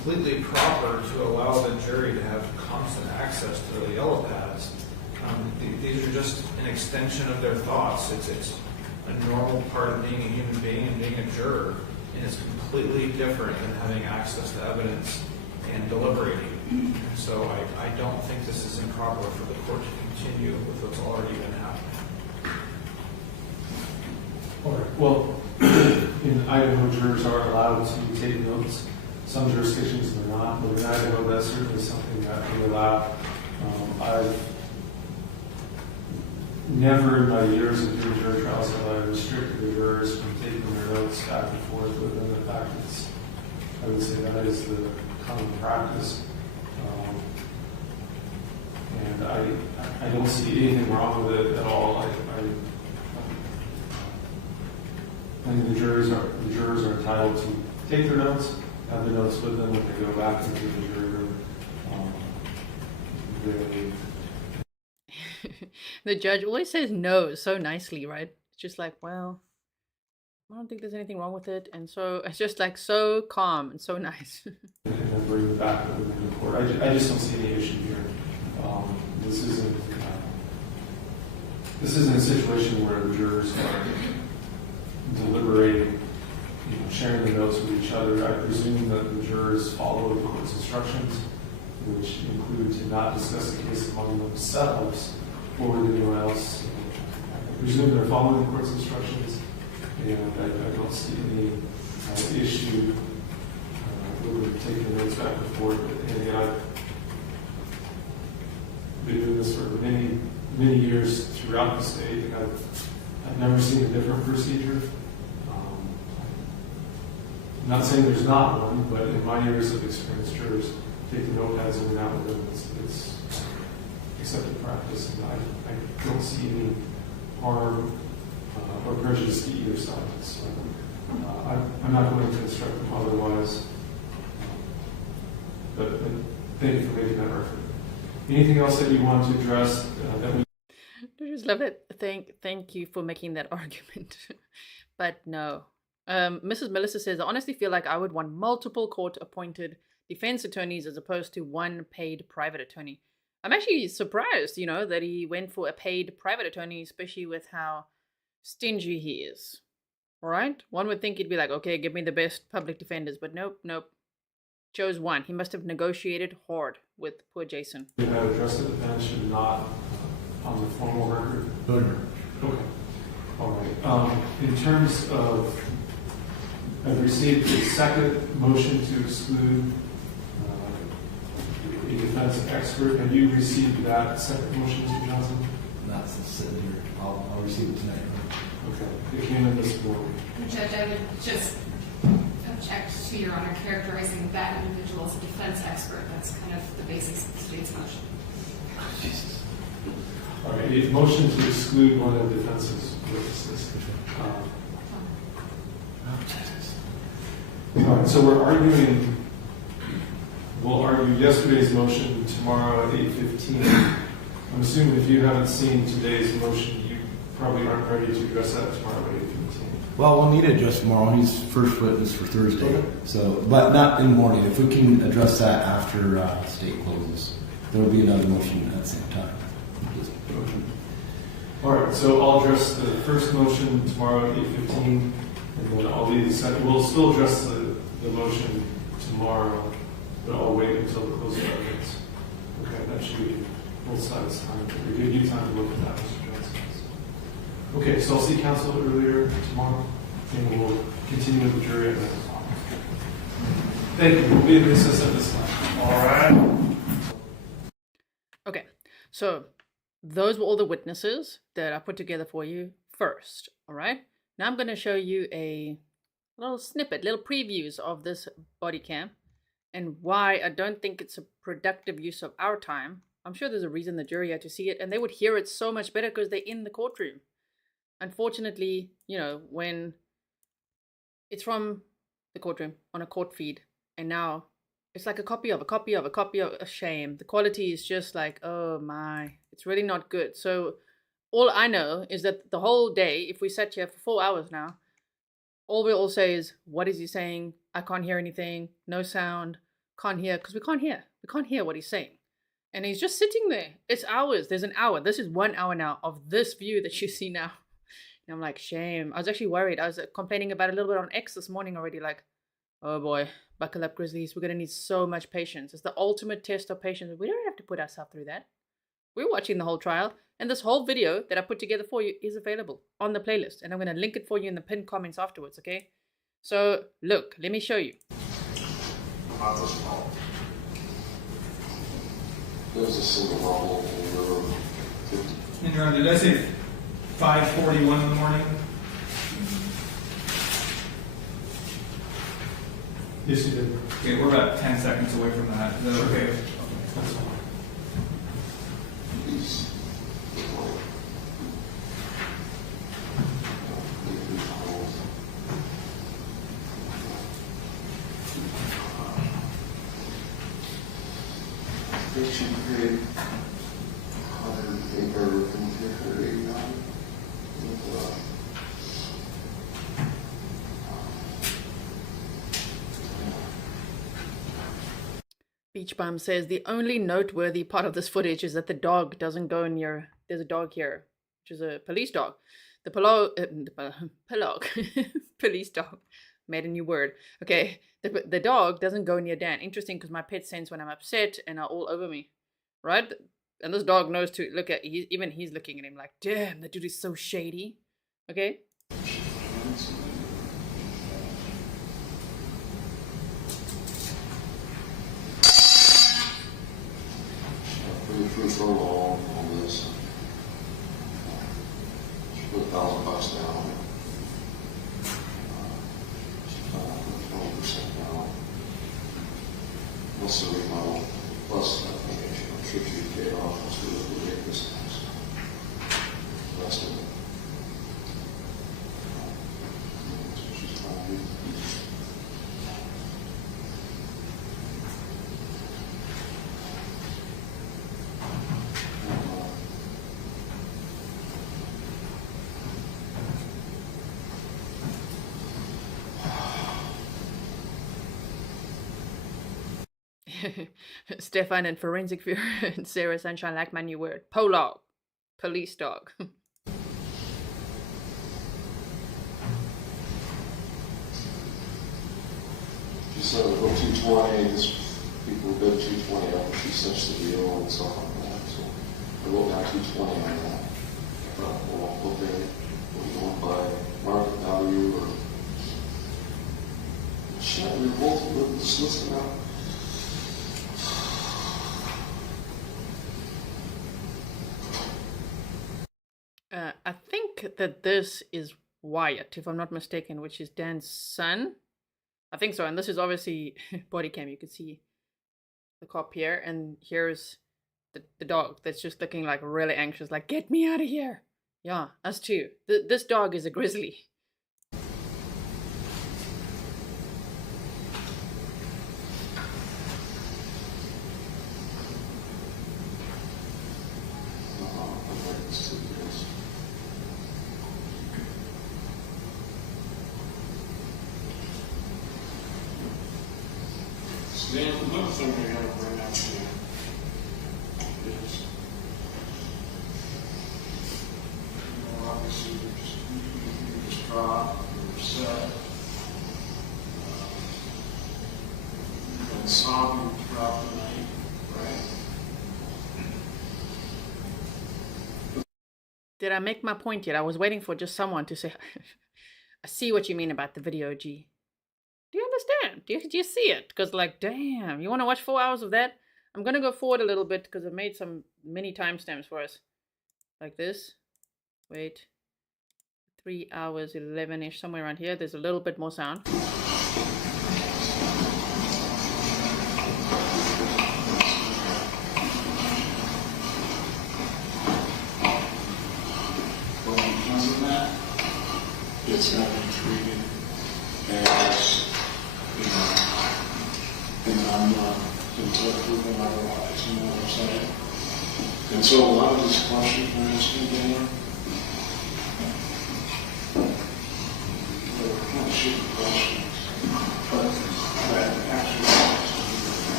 completely proper to allow the jury to have constant access to the yellow pads. These are just an extension of their thoughts. It's a normal part of being a human being and being a juror, and it's completely different than having access to evidence and deliberating. And so I don't think this is improper for the court to continue with what's already been happening. All right. Well, in Idaho, jurors are allowed to take notes. Some jurisdictions they're not, but in Idaho, that's certainly something that we allow. I've never in my years of doing jury trials have I restricted the jurors from taking their notes back and forth, but in the fact it's, I would say that is the common practice. And I don't see anything wrong with it at all. I think the jurors are entitled to take their notes, have their notes with them when they go back into the jury room. The judge always says no so nicely, right? It's just like, well, I don't think there's anything wrong with it. And so it's just like so calm and so nice. And then bring it back with them in the court. I just don't see any issue here. This isn't a situation where the jurors are deliberating, sharing the notes with each other. I presume that the jurors follow the court's instructions, which include to not discuss the case among themselves or with anyone else. I presume they're following the court's instructions, and I don't see any issue with taking the notes back and forth. And I've been doing this for many years throughout the state, and I've never seen a different procedure. I'm not saying there's not one, but in my years of experience, jurors take the notepads in and out with them. It's accepted practice, and I don't see any harm or prejudice to either side. So I'm not going to instruct them otherwise. But thank you for making that reference. Anything else that you want to address that we... I just love it. Thank you for making that argument. But no. Mrs. Melissa says, I honestly feel like I would want multiple court-appointed defense attorneys as opposed to one paid private attorney. I'm actually surprised, that he went for a paid private attorney, especially with how stingy he is. All right? One would think he'd be like, okay, give me the best public defenders, but nope. Chose one. He must have negotiated hard with poor Jason. You have addressed the defense should not on the formal record? Okay. All right. In terms of, I've received a second motion to exclude a defense expert. Have you received that second motion, Mr. Johnson? Not since sitting here. I'll receive it tonight. Okay. It came in this morning. Judge, I would just object to Your Honor characterizing that individual as a defense expert. That's kind of the basis of the state's motion. Jesus. All right. A motion to exclude one of the defense's witnesses. All right. So we'll argue yesterday's motion tomorrow at 8:15. I'm assuming if you haven't seen today's motion, you probably aren't ready to address that tomorrow at 8:15. Well, we'll need to address tomorrow. He's first witness for Thursday. Okay. So, but not in the morning. If we can address that after state closes, there will be another motion at the same time. All right. So I'll address the first motion tomorrow at 8:15, and then I'll leave the second. We'll still address the motion tomorrow, but I'll wait until the close of evidence. Okay, that should be both sides' time. We give you time to look at that, Mr. Johnson. Okay, so I'll see counsel earlier tomorrow, and we'll continue with the jury at 9 o'clock. Thank you. We'll be in recess at this time. All right. Okay, so those were all the witnesses that I put together for you first. All right. Now I'm going to show you a little snippet, little previews of this body cam and why I don't think it's a productive use of our time. I'm sure there's a reason the jury had to see it, and they would hear it so much better because they're in the courtroom. Unfortunately, when it's from the courtroom on a court feed, and now it's like a copy of a shame. The quality is just like, oh my, it's really not good. So all I know is that the whole day, if we sat here for 4 hours now, all we all say is, what is he saying? I can't hear anything, no sound. can't hear because we can't hear what he's saying. And he's just sitting there. It's hours. There's an hour. This is 1 hour now of this view that you see now. And I'm like, shame. I was actually worried. I was complaining about it a little bit on X this morning already. Like, oh boy, buckle up, Grizzlies. We're going to need so much patience. It's the ultimate test of patience. We don't have to put ourselves through that. We're watching the whole trial. And this whole video that I put together for you is available on the playlist. And I'm going to link it for you in the pinned comments afterwards, okay? So, look, let me show you. There's a single level in your room. And you're on, did I say 5:41 in the morning? Yes, you did. Okay, we're about 10 seconds away from that. Is that okay? Please. Patient grade 108 or 189. Beach Bum says the only noteworthy part of this footage is that the dog doesn't go near. There's a dog here, which is a police dog. The police dog. Made a new word. Okay, the dog doesn't go near Dan. Interesting, because my pet sense when I'm upset and are all over me, right? And this dog knows to look at. Even he's looking at him like, damn, the dude is so shady. Okay. Free for long on this. Just put $1,000 down. 20% down. Plus the remodel. Plus, I think I'm sure you paid off. Let's do it. We'll take this house. The rest of it. That's what she's trying to do. Stefan and Forensic Viewer and Sarah Sunshine like my new word. Polog. Police dog. She said it was 220, this people bid 220 after she cinched the deal and stuff like that. So I wrote down 220 on that. Well, okay, we're going by market value or shit, we were both just listing out. I think that this is Wyatt, if I'm not mistaken, which is Dan's son. I think so. And this is obviously body cam. You can see the cop here. And here's the dog that's just looking like really anxious, like, get me out of here. Yeah, us too. This dog is a grizzly. The other thing we got to bring up to you is, obviously you're distraught, you're upset, you've been sobbing throughout the night, right? Did I make my point yet? I was waiting for just someone to say, I see what you mean about the video, G. Do you understand? Do you see it? Because, like, damn, you want to watch 4 hours of that? I'm going to go forward a little bit because I've made some mini timestamps for us. Like this. Wait. 3 hours, 11-ish, somewhere around here. There's a little bit more sound. Well, because of that, it's not been treated as, and I'm not until proven otherwise, you know what I'm saying? And so a lot of these questions we're asking, Dan, they're kind of shitty questions, but that actually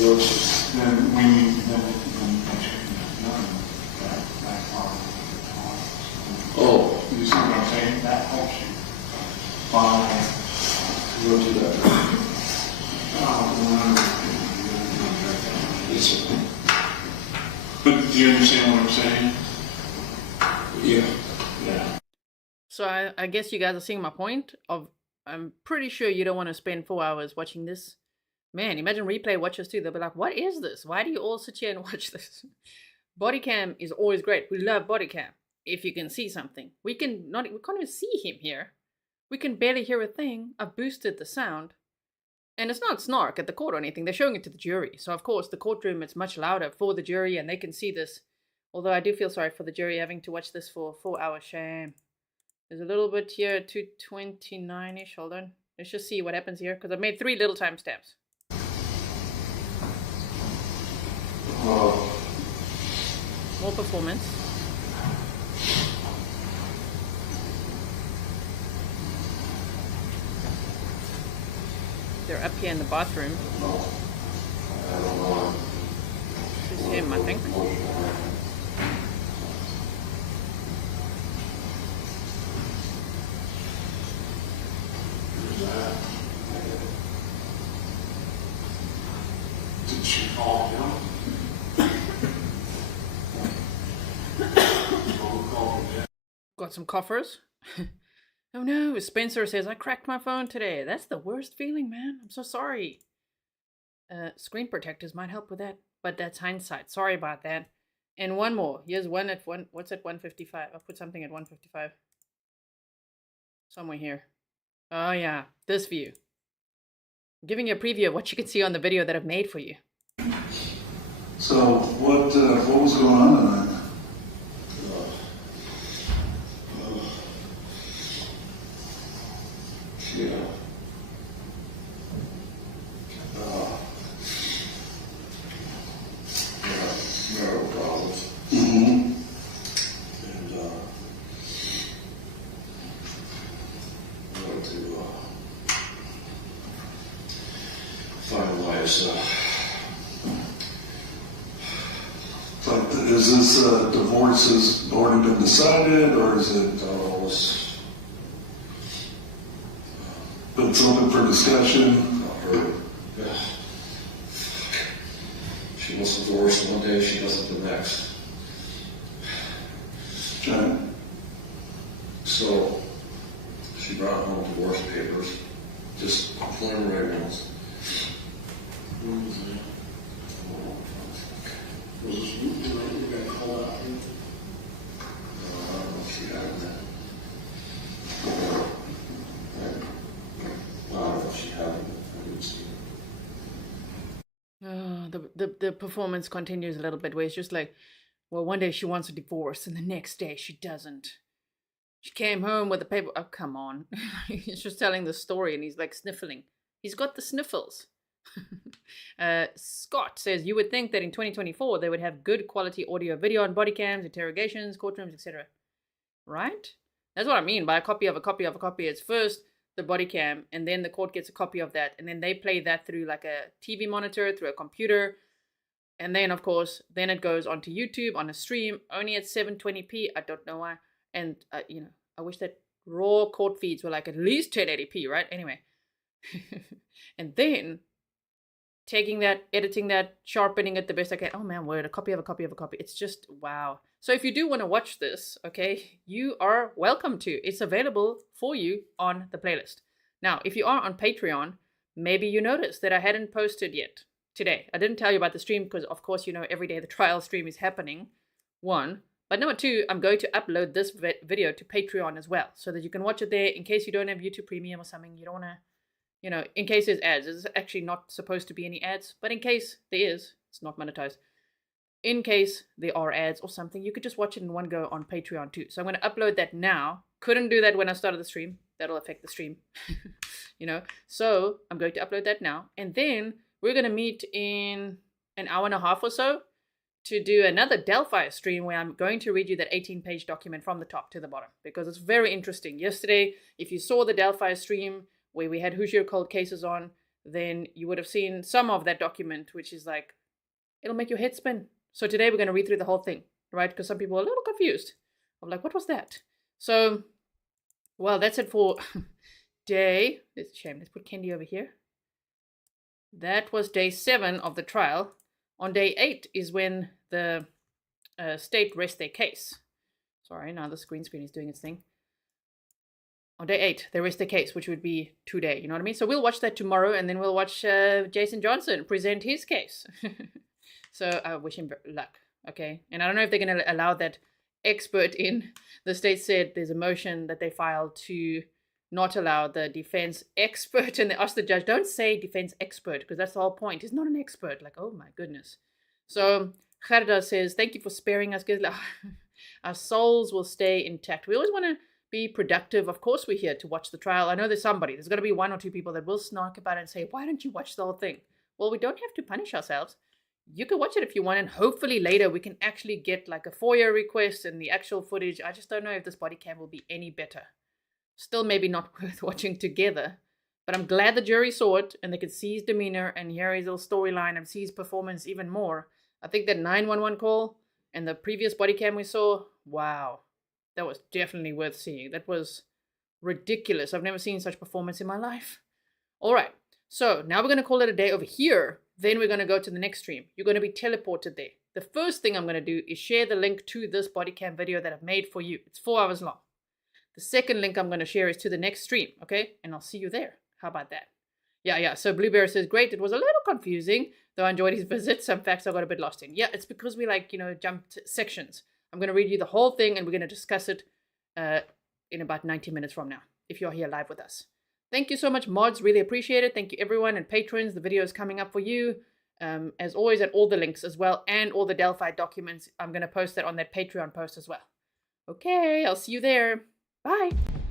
versus, then we need to then that part. oh, You see what I'm saying? That helps you. we'll do that. Yes, sir. But do you understand what I'm saying? Yeah. Yeah. So I guess you guys are seeing my point of, I'm pretty sure you don't want to spend 4 hours watching this. Man, imagine replay watchers too. They'll be like, what is this? Why do you all sit here and watch this? Bodycam is always great. We love bodycam. If you can see something. We can't even see him here. We can barely hear a thing. I've boosted the sound. And it's not snark at the court or anything. They're showing it to the jury. So of course the courtroom, it's much louder for the jury and they can see this. Although I do feel sorry for the jury having to watch this for 4 hours. Shame. There's a little bit here, 229-ish. Hold on. Let's just see what happens here. Because I've made 3 little timestamps. More performance. They're up here in the bathroom. This is him, I think. Did she call him? Got some coffers. Oh no, Spencer says, I cracked my phone today. That's the worst feeling, man. I'm so sorry. Screen protectors might help with that, but that's hindsight. Sorry about that. And one more. Here's one at what's at 155? I'll put something at 155. Somewhere here. Oh yeah, this view. I'm giving you a preview of what you can see on the video that I've made for you. So what was going on tonight? Yeah. Marital problems. And I wanted to finalize. But is this divorce has already been decided, or is it it's open for discussion? She wants a divorce one day, she doesn't the next. Okay. So she brought home divorce papers, just preliminary ones. Was this tonight you got called out here? I don't know if she had that. I don't know if she had it. I didn't see it. The performance continues a little bit where it's just like, well, one day she wants a divorce and the next day she doesn't. She came home with the paper. Oh, come on. He's just telling the story and he's like sniffling. He's got the sniffles. Scott says, you would think that in 2024 they would have good quality audio, video on body cams, interrogations, courtrooms, etc. Right? That's what I mean by a copy of a copy of a copy. It's first the body cam and then the court gets a copy of that and then they play that through like a TV monitor, through a computer, and then of course then it goes onto YouTube on a stream only at 720p. I don't know why. And you know, I wish that raw court feeds were like at least 1080p, right? Anyway. And then taking that, editing that, sharpening it the best I can. Oh man, word, a copy of a copy of a copy. It's just wow. So if you do want to watch this, okay, you are welcome to. It's available for you on the playlist. Now, if you are on Patreon, maybe you noticed that I hadn't posted yet today. I didn't tell you about the stream because, of course, you know, every day the trial stream is happening. 1. But number 2, I'm going to upload this video to Patreon as well so that you can watch it there in case you don't have YouTube Premium or something. You don't want to, you know, in case there's ads. There's actually not supposed to be any ads, but in case there is, it's not monetized. In case there are ads or something, you could just watch it in one go on Patreon too. So I'm going to upload that now. Couldn't do that when I started the stream. That'll affect the stream, you know. So I'm going to upload that now. And then we're going to meet in an hour and a half or so to do another Delphi stream where I'm going to read you that 18-page document from the top to the bottom because it's very interesting. Yesterday, if you saw the Delphi stream where we had Hoosier cold cases on, then you would have seen some of that document, which is like, it'll make your head spin. So today we're going to read through the whole thing, right? Because some people are a little confused. I'm like, what was that? So, well, that's it for day. It's a shame. Let's put Kendy over here. That was day 7 of the trial. On day 8 is when the state rests their case. Sorry, now the screen is doing its thing. On day 8, they rest their case, which would be today. You know what I mean? So we'll watch that tomorrow, and then we'll watch Jason Johnson present his case. So I wish him luck. Okay, and I don't know if they're going to allow that expert in. The state said there's a motion that they filed to not allow the defense expert, and they asked the judge, don't say defense expert, because that's the whole point. He's not an expert. Like, oh my goodness. So Gerda says, thank you for sparing us. Our souls will stay intact. We always want to be productive. Of course we're here to watch the trial. I know there's going to be 1 or 2 people that will snark about it and say, why don't you watch the whole thing? Well, we don't have to punish ourselves. You can watch it if you want, and hopefully later we can actually get like a FOIA request and the actual footage. I just don't know if this body cam will be any better. Still maybe not worth watching together, but I'm glad the jury saw it and they could see his demeanor and hear his little storyline and see his performance even more. I think that 911 call and the previous body cam we saw, wow, that was definitely worth seeing. That was ridiculous. I've never seen such performance in my life. All right, so now we're going to call it a day over here. Then we're going to go to the next stream. You're going to be teleported there. The first thing I'm going to do is share the link to this body cam video that I've made for you. It's 4 hours long. The second link I'm going to share is to the next stream, okay? And I'll see you there. How about that? Yeah. So Blueberry says, great. It was a little confusing, though I enjoyed his visit. Some facts I got a bit lost in. Yeah, it's because we jumped sections. I'm going to read you the whole thing and we're going to discuss it in about 90 minutes from now, if you're here live with us. Thank you so much, mods. Really appreciate it. Thank you, everyone, and patrons. The video is coming up for you. As always, and all the links as well, and all the Delphi documents. I'm going to post that on that Patreon post as well. Okay, I'll see you there. Bye.